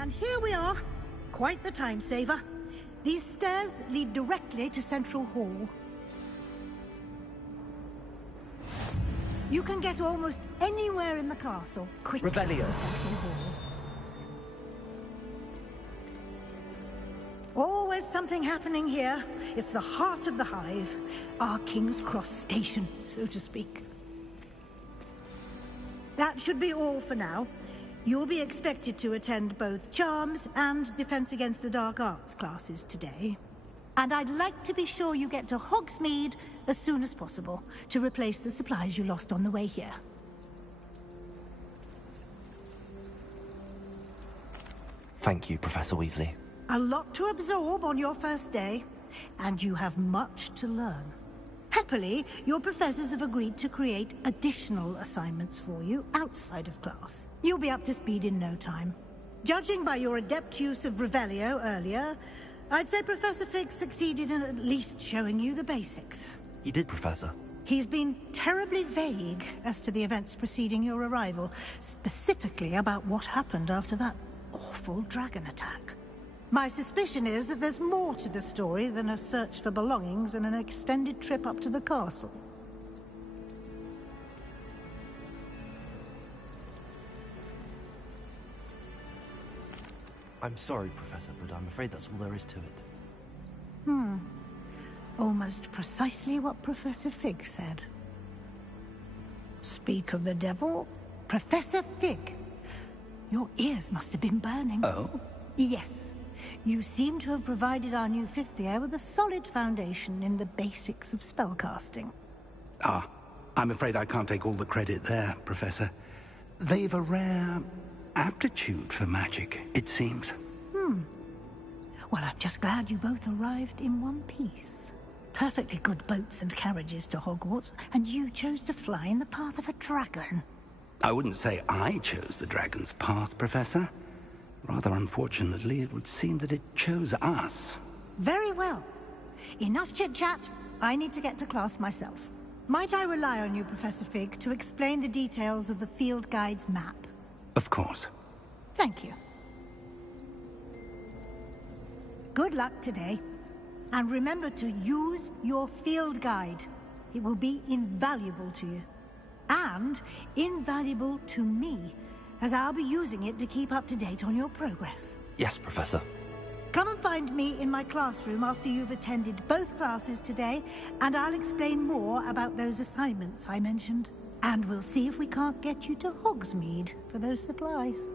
And here we are. Quite the time saver. These stairs lead directly to Central Hall. You can get almost anywhere in the castle quickly from Central Hall. Always something happening here. It's the heart of the hive. Our King's Cross station, so to speak. That should be all for now. You'll be expected to attend both Charms and Defense Against the Dark Arts classes today. And I'd like to be sure you get to Hogsmeade as soon as possible to replace the supplies you lost on the way here. Thank you, Professor Weasley. A lot to absorb on your first day, and you have much to learn. Happily, your professors have agreed to create additional assignments for you outside of class. You'll be up to speed in no time. Judging by your adept use of Revelio earlier, I'd say Professor Fig succeeded in at least showing you the basics. He did, Professor. He's been terribly vague as to the events preceding your arrival, specifically about what happened after that awful dragon attack. My suspicion is that there's more to the story than a search for belongings and an extended trip up to the castle. I'm sorry, Professor, but I'm afraid that's all there is to it. Almost precisely what Professor Fig said. Speak of the devil, Professor Fig. Your ears must have been burning. Oh? Yes. You seem to have provided our new fifth year with a solid foundation in the basics of spellcasting. Ah, I'm afraid I can't take all the credit there, Professor. They've a rare aptitude for magic, it seems. Well, I'm just glad you both arrived in one piece. Perfectly good boats and carriages to Hogwarts, and you chose to fly in the path of a dragon. I wouldn't say I chose the dragon's path, Professor. Rather unfortunately, it would seem that it chose us. Very well. Enough chit-chat. I need to get to class myself. Might I rely on you, Professor Fig, to explain the details of the field guide's map? Of course. Thank you. Good luck today. And remember to use your field guide. It will be invaluable to you. And invaluable to me, as I'll be using it to keep up to date on your progress. Yes, Professor. Come and find me in my classroom after you've attended both classes today, and I'll explain more about those assignments I mentioned. And we'll see if we can't get you to Hogsmeade for those supplies.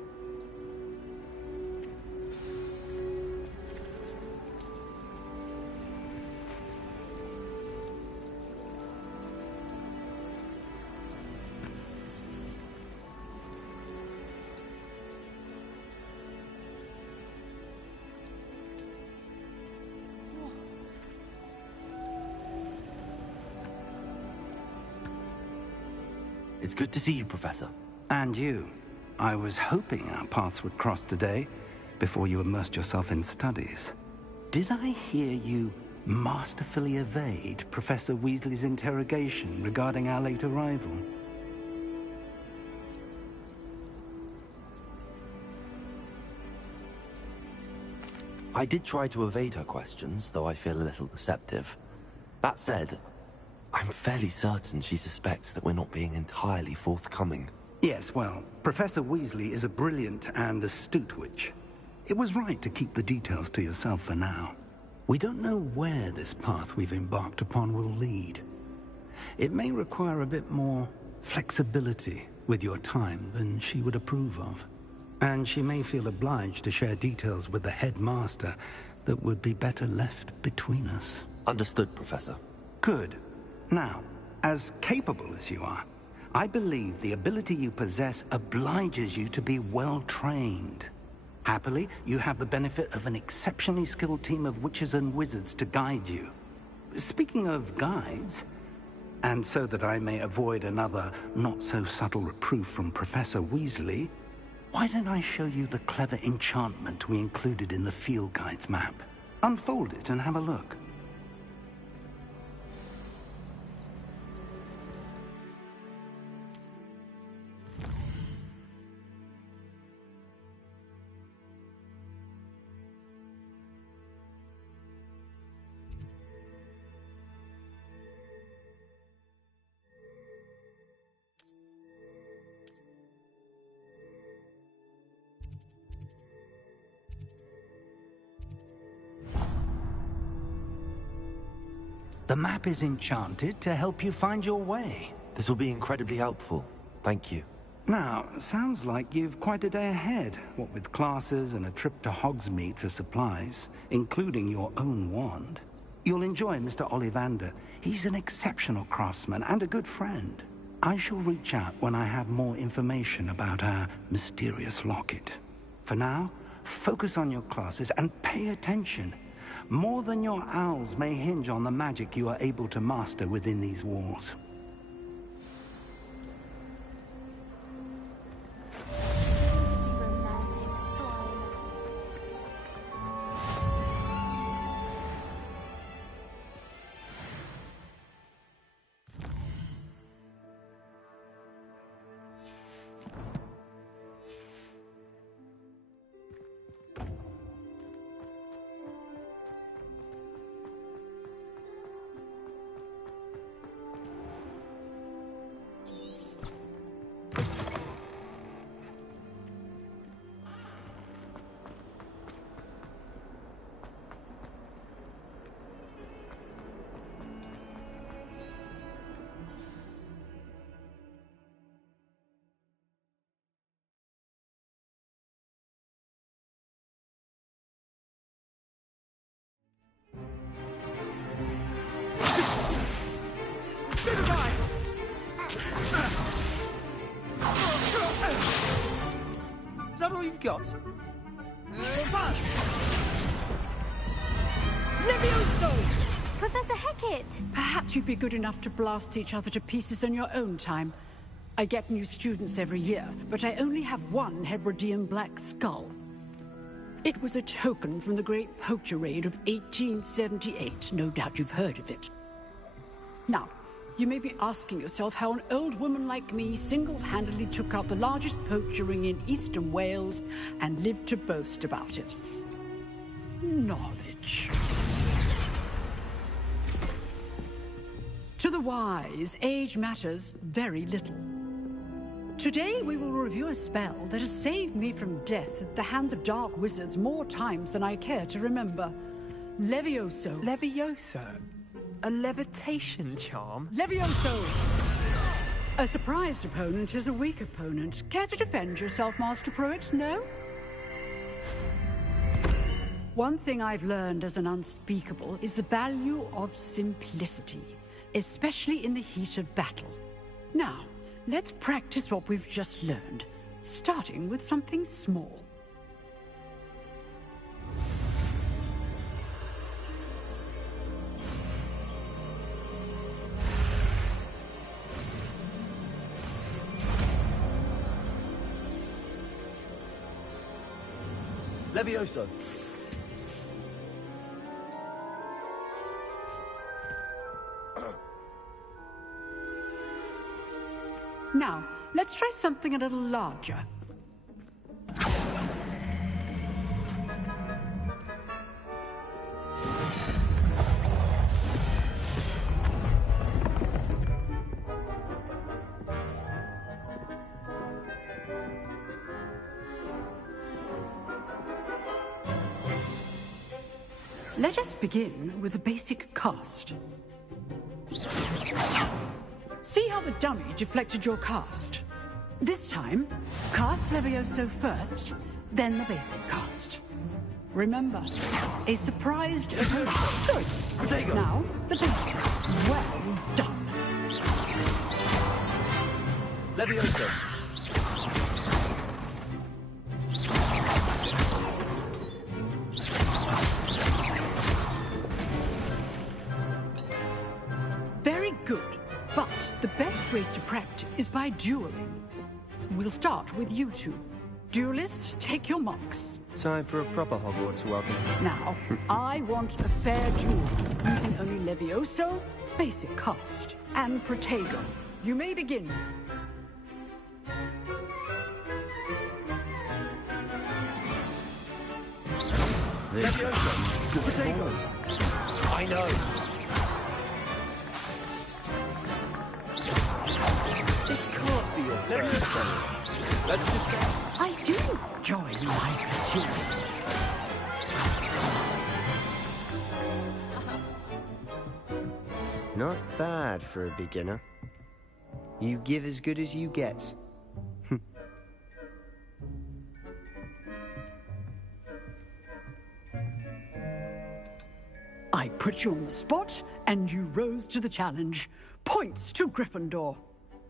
It's good to see you, Professor. And you. I was hoping our paths would cross today, before you immersed yourself in studies. Did I hear you masterfully evade Professor Weasley's interrogation regarding our late arrival? I did try to evade her questions, though I feel a little deceptive. That said, I'm fairly certain she suspects that we're not being entirely forthcoming. Yes, well, Professor Weasley is a brilliant and astute witch. It was right to keep the details to yourself for now. We don't know where this path we've embarked upon will lead. It may require a bit more flexibility with your time than she would approve of. And she may feel obliged to share details with the headmaster that would be better left between us. Understood, Professor. Good. Now, as capable as you are, I believe the ability you possess obliges you to be well trained. Happily, you have the benefit of an exceptionally skilled team of witches and wizards to guide you. Speaking of guides, and so that I may avoid another not-so-subtle reproof from Professor Weasley, why don't I show you the clever enchantment we included in the field guide's map? Unfold it and have a look. The map is enchanted to help you find your way. This will be incredibly helpful. Thank you. Now, sounds like you've quite a day ahead, what with classes and a trip to Hogsmeade for supplies, including your own wand. You'll enjoy Mr. Ollivander. He's an exceptional craftsman and a good friend. I shall reach out when I have more information about our mysterious locket. For now, focus on your classes and pay attention. More than your owls may hinge on the magic you are able to master within these walls. Is that all you've got? Levioso! Professor Hecat! Perhaps you'd be good enough to blast each other to pieces in your own time. I get new students every year, but I only have one Hebridean black skull. It was a token from the Great Poacher Raid of 1878. No doubt you've heard of it. Now, you may be asking yourself how an old woman like me single-handedly took out the largest poacher ring in eastern Wales and lived to boast about it. Knowledge. the wise, age matters very little. Today we will review a spell that has saved me from death at the hands of dark wizards more times than I care to remember. Levioso. Levioso? A levitation charm? Levioso! A surprised opponent is a weak opponent. Care to defend yourself, Master Pruitt? No? One thing I've learned as an unspeakable is the value of simplicity, especially in the heat of battle. Now, let's practice what we've just learned, starting with something small. Levioso. Now, let's try something a little larger. Let us begin with a basic cast. See how the dummy deflected your cast? This time, cast Levioso first, then the basic cast. Remember, a surprised opponent. Good. Protego. Now, the basic. Well done. Levioso. Very good. But the best way to practice is by dueling. We'll start with you two. Duelists, take your marks. Time for a proper Hogwarts welcome. Now, I want a fair duel, using only Levioso, basic cast, and Protego. You may begin. Levioso. Protego. I know. This can't be your first. Let's just go. I do enjoy life duels. Not bad for a beginner. You give as good as you get. I put you on the spot, and you rose to the challenge. Points to Gryffindor.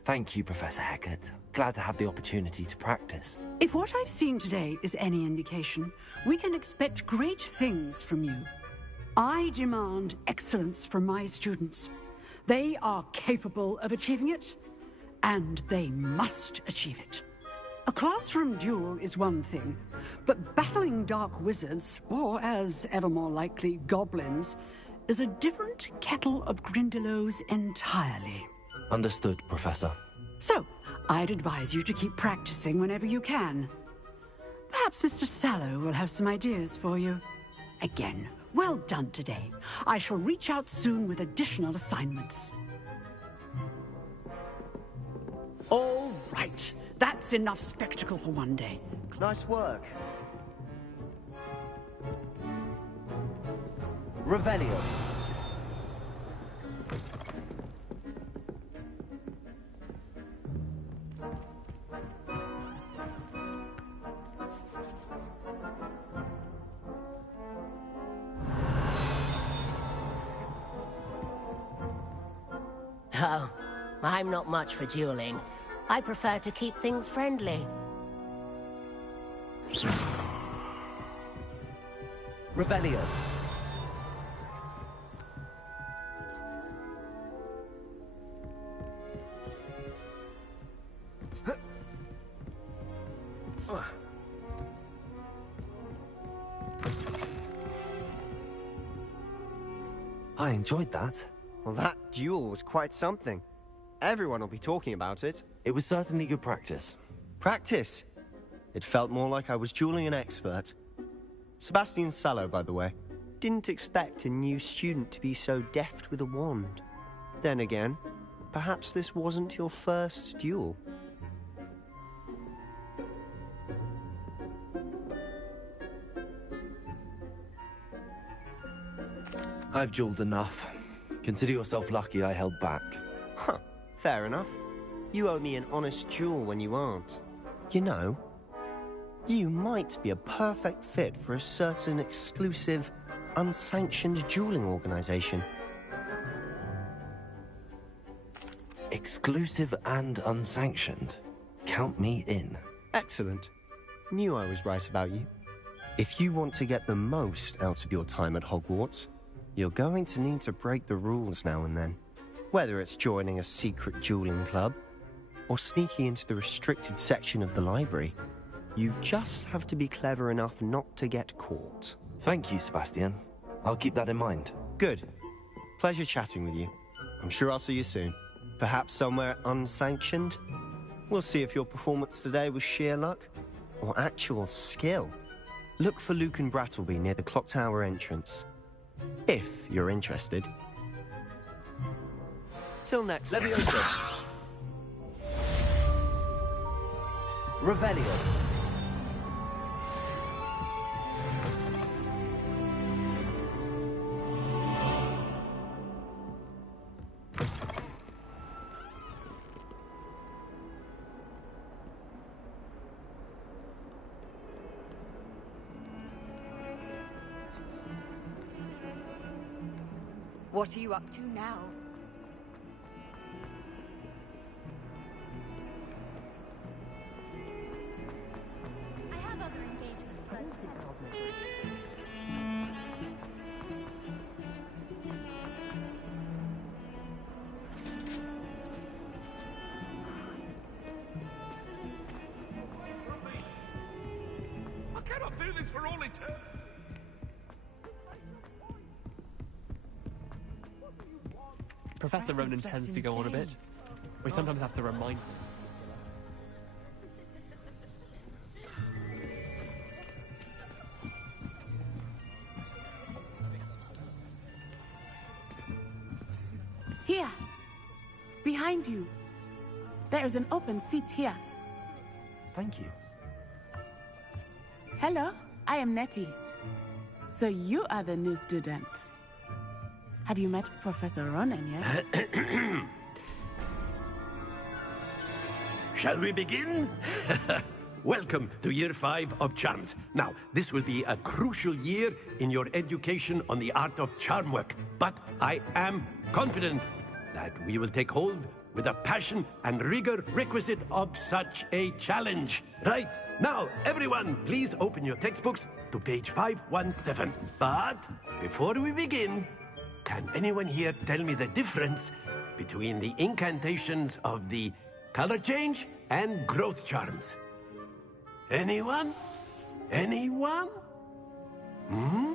Thank you, Professor Hecat. Glad to have the opportunity to practice. If what I've seen today is any indication, we can expect great things from you. I demand excellence from my students. They are capable of achieving it, and they must achieve it. A classroom duel is one thing, but battling dark wizards, or as ever more likely, goblins, is a different kettle of Grindylows entirely. Understood, Professor. So, I'd advise you to keep practicing whenever you can. Perhaps Mr. Sallow will have some ideas for you. Again, well done today. I shall reach out soon with additional assignments. All right. That's enough spectacle for one day. Nice work. Revelio. Oh, I'm not much for dueling. I prefer to keep things friendly. Revelio. I enjoyed that. Well, that duel was quite something. Everyone will be talking about it. It was certainly good practice. Practice? It felt more like I was dueling an expert. Sebastian Sallow, by the way. Didn't expect a new student to be so deft with a wand. Then again, perhaps this wasn't your first duel. I've dueled enough. Consider yourself lucky I held back. Huh, fair enough. You owe me an honest duel when you aren't. You know, you might be a perfect fit for a certain exclusive, unsanctioned dueling organization. Exclusive and unsanctioned. Count me in. Excellent. Knew I was right about you. If you want to get the most out of your time at Hogwarts, you're going to need to break the rules now and then. Whether it's joining a secret dueling club, or sneaking into the restricted section of the library, you just have to be clever enough not to get caught. Thank you, Sebastian. I'll keep that in mind. Good. Pleasure chatting with you. I'm sure I'll see you soon. Perhaps somewhere unsanctioned? We'll see if your performance today was sheer luck or actual skill. Look for Luke and Brattleby near the clock tower entrance. If you're interested. Till next time. Revelio. What are you up to now? I have other engagements, but... I cannot do this for all eternity. Professor Ronan tends to go on a bit. We sometimes have to remind him. Here. Behind you. There is an open seat here. Thank you. Hello, I am Nettie. So you are the new student. Have you met Professor Ronan yet? Shall we begin? Welcome to Year 5 of Charms. Now, this will be a crucial year in your education on the art of charm work, but I am confident that we will take hold with the passion and rigor requisite of such a challenge. Right, now, everyone, please open your textbooks to page 517. But before we begin, can anyone here tell me the difference between the incantations of the color change and growth charms? Anyone? Anyone? Hmm?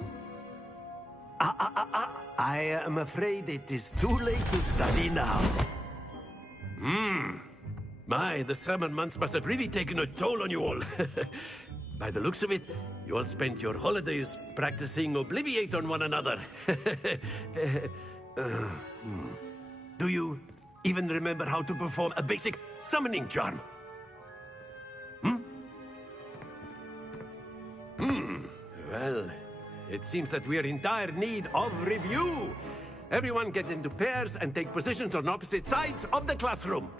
I am afraid it is too late to study now. My, the summer months must have really taken a toll on you all. By the looks of it, you all spent your holidays practicing Obliviate on one another. Do you even remember how to perform a basic summoning charm? Well, it seems that we are in dire need of review. Everyone get into pairs and take positions on opposite sides of the classroom.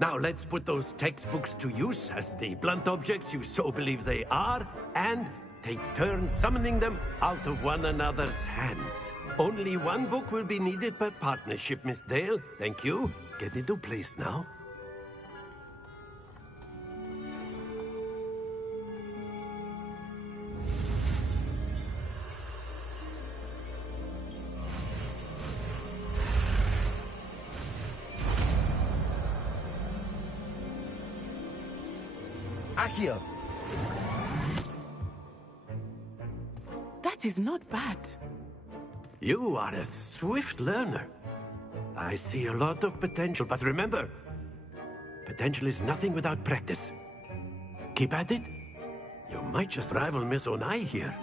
Now let's put those textbooks to use as the blunt objects you so believe they are, and take turns summoning them out of one another's hands. Only one book will be needed per partnership, Miss Dale. Thank you. Get into place now. Accio! That is not bad. You are a swift learner. I see a lot of potential, but remember, potential is nothing without practice. Keep at it. You might just rival Miss Onai here.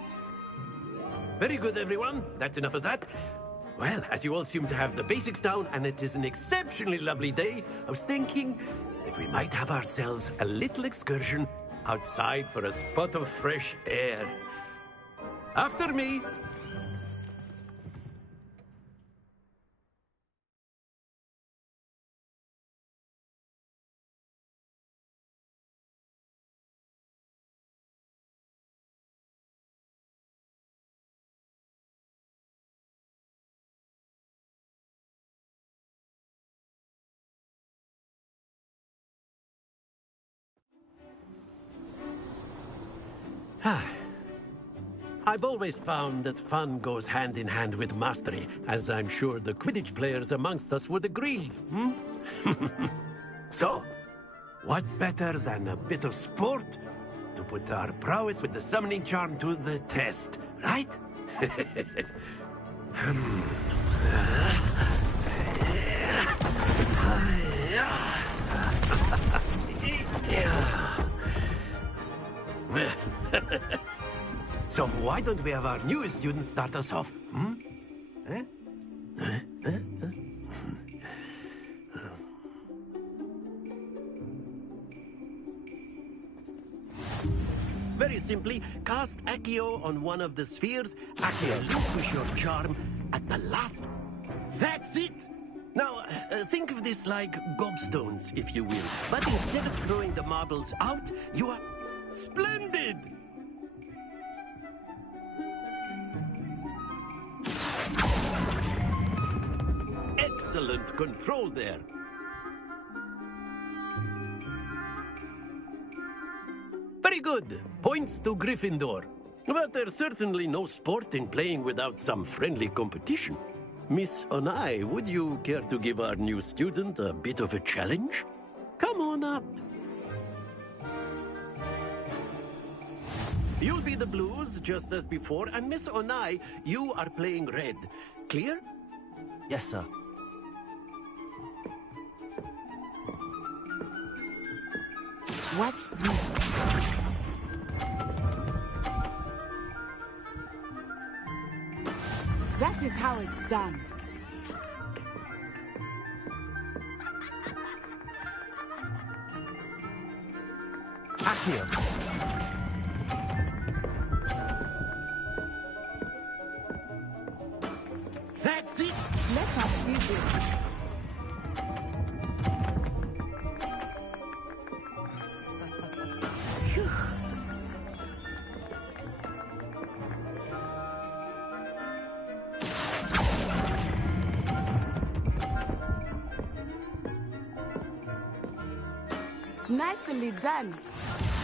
Very good, everyone. That's enough of that. Well, as you all seem to have the basics down, and it is an exceptionally lovely day, I was thinking that we might have ourselves a little excursion outside for a spot of fresh air. After me! I've always found that fun goes hand in hand with mastery, as I'm sure the Quidditch players amongst us would agree, hmm? So, what better than a bit of sport to put our prowess with the summoning charm to the test, right? So why don't we have our newest student start us off? Hmm? Very simply, cast Accio on one of the spheres. Accio, relinquish your charm at the last. That's it! Now, think of this like gobstones, if you will. But instead of throwing the marbles out, you are... Splendid! Excellent control there. Very good. Points to Gryffindor. But there's certainly no sport in playing without some friendly competition. Miss Onai, would you care to give our new student a bit of a challenge? Come on up. You'll be the blues, just as before, and Miss Onai, you are playing red. Clear? Yes, sir. What's this? That is how it's done. Accio. That's it! Let us do this. Nicely done.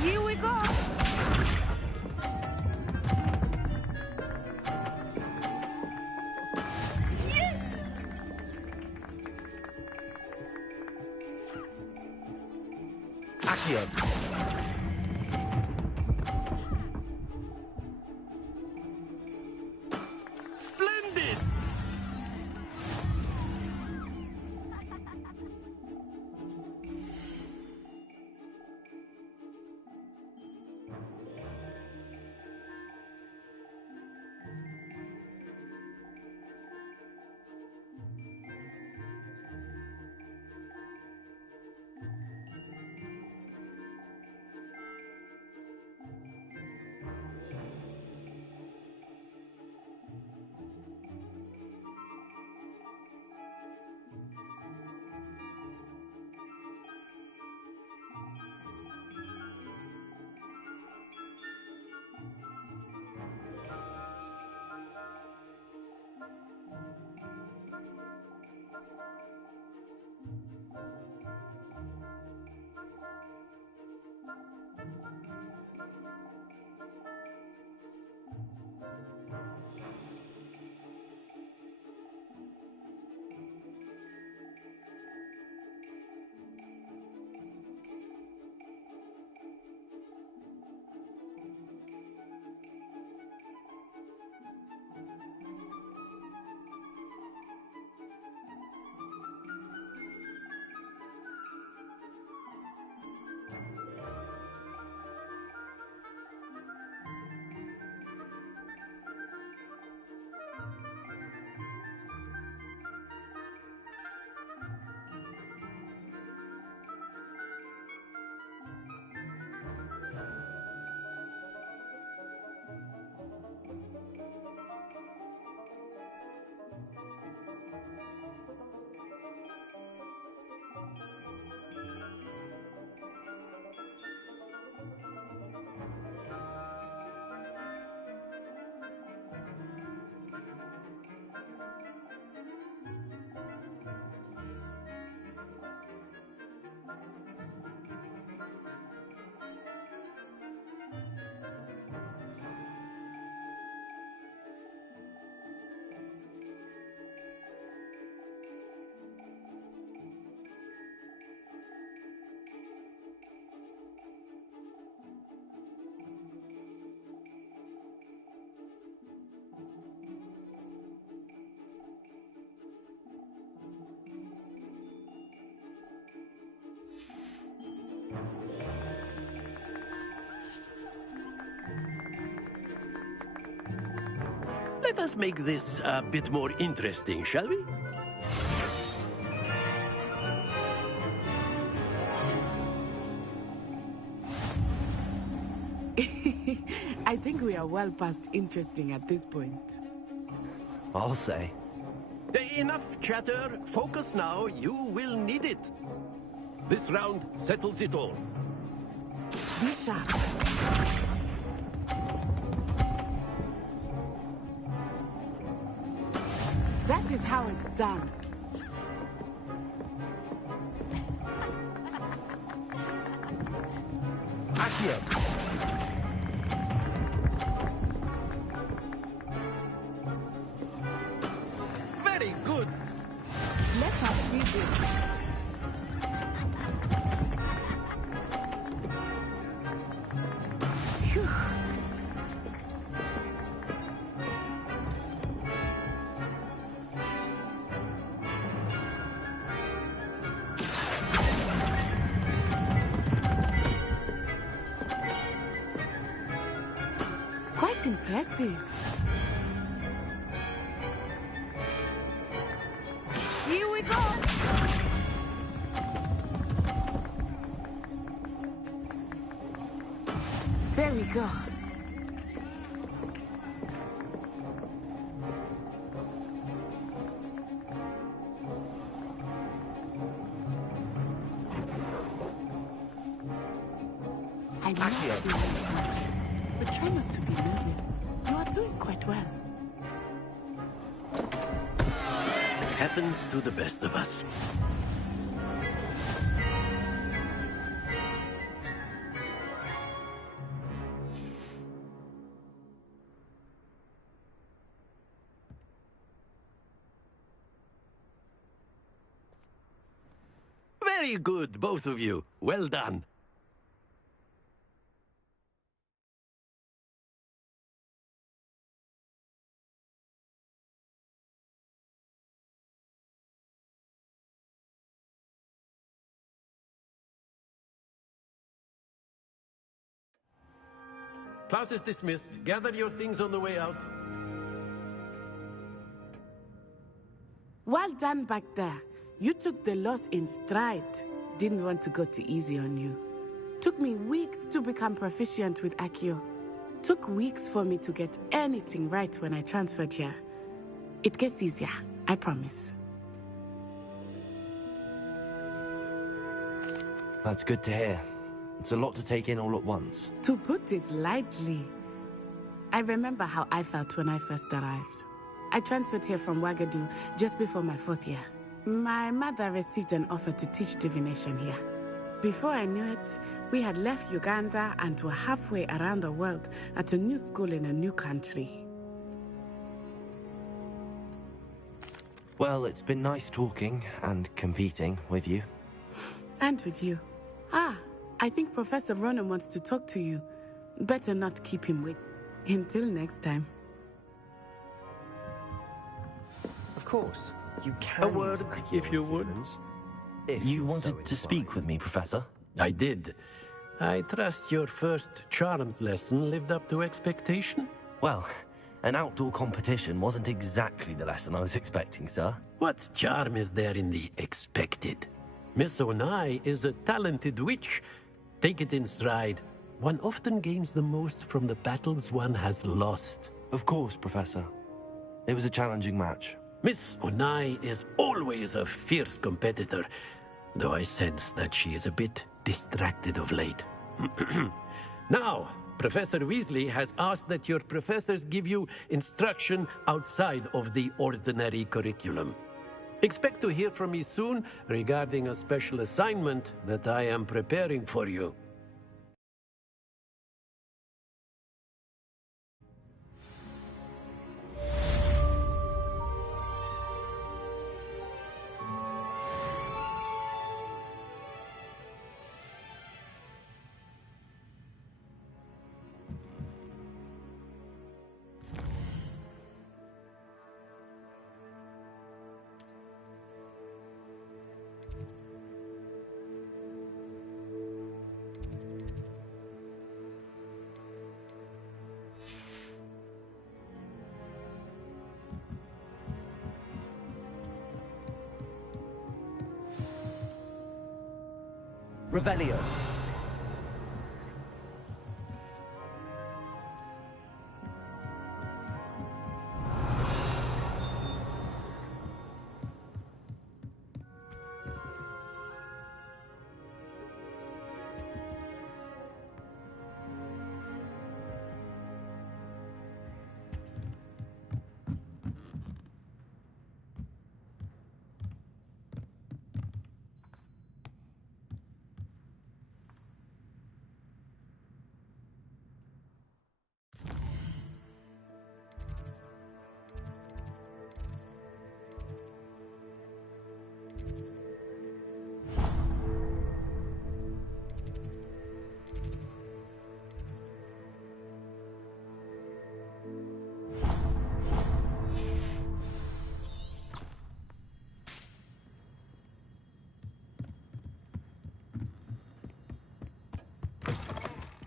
Here we go. Yes! Accio. Splendid! Let us make this a bit more interesting, shall we? I think we are well past interesting at this point. I'll say. Enough chatter. Focus now. You will need it. This round settles it all. Be sharp. That is how it's done. Accio. Very good. Let us see this. Phew. Quite impressive. Here we go! There we go. I know you want much, but try not to be nervous. You are doing quite well. Happens to the best of us. Very good, both of you. Well done. Class is dismissed. Gather your things on the way out. Well done back there. You took the loss in stride. Didn't want to go too easy on you. Took me weeks to become proficient with Accio. Took weeks for me to get anything right when I transferred here. It gets easier, I promise. That's good to hear. It's a lot to take in all at once. To put it lightly, I remember how I felt when I first arrived. I transferred here from Wagadu just before my 4th year. My mother received an offer to teach divination here. Before I knew it, we had left Uganda and were halfway around the world at a new school in a new country. Well, it's been nice talking and competing with you. And with you. Ah, I think Professor Ronan wants to talk to you. Better not keep him wait. Until next time. Of course, you can. A word, if you would. You wanted to speak with me, Professor? I did. I trust your first charms lesson lived up to expectation? Well, an outdoor competition wasn't exactly the lesson I was expecting, sir. What charm is there in the expected? Miss Onai is a talented witch. Take it in stride. One often gains the most from the battles one has lost. Of course, Professor. It was a challenging match. Miss Onai is always a fierce competitor, though I sense that she is a bit distracted of late. Now, Professor Weasley has asked that your professors give you instruction outside of the ordinary curriculum. Expect to hear from me soon regarding a special assignment that I am preparing for you. Revelio.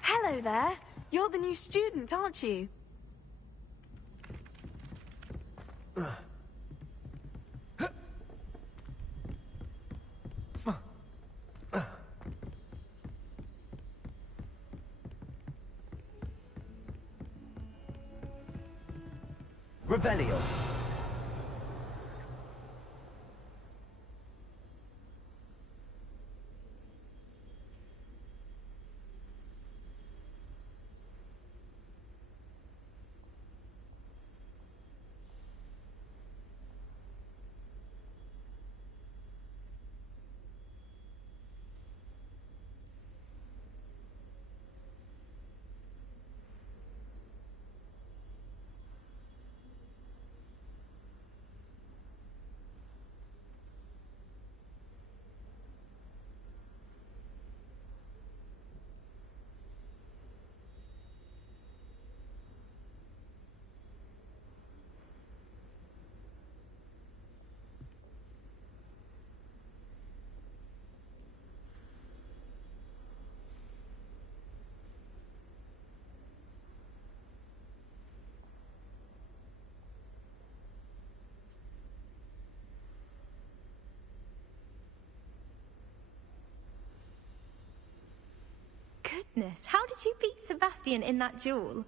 Hello there. You're the new student, aren't you? Revelio. Goodness, how did you beat Sebastian in that duel?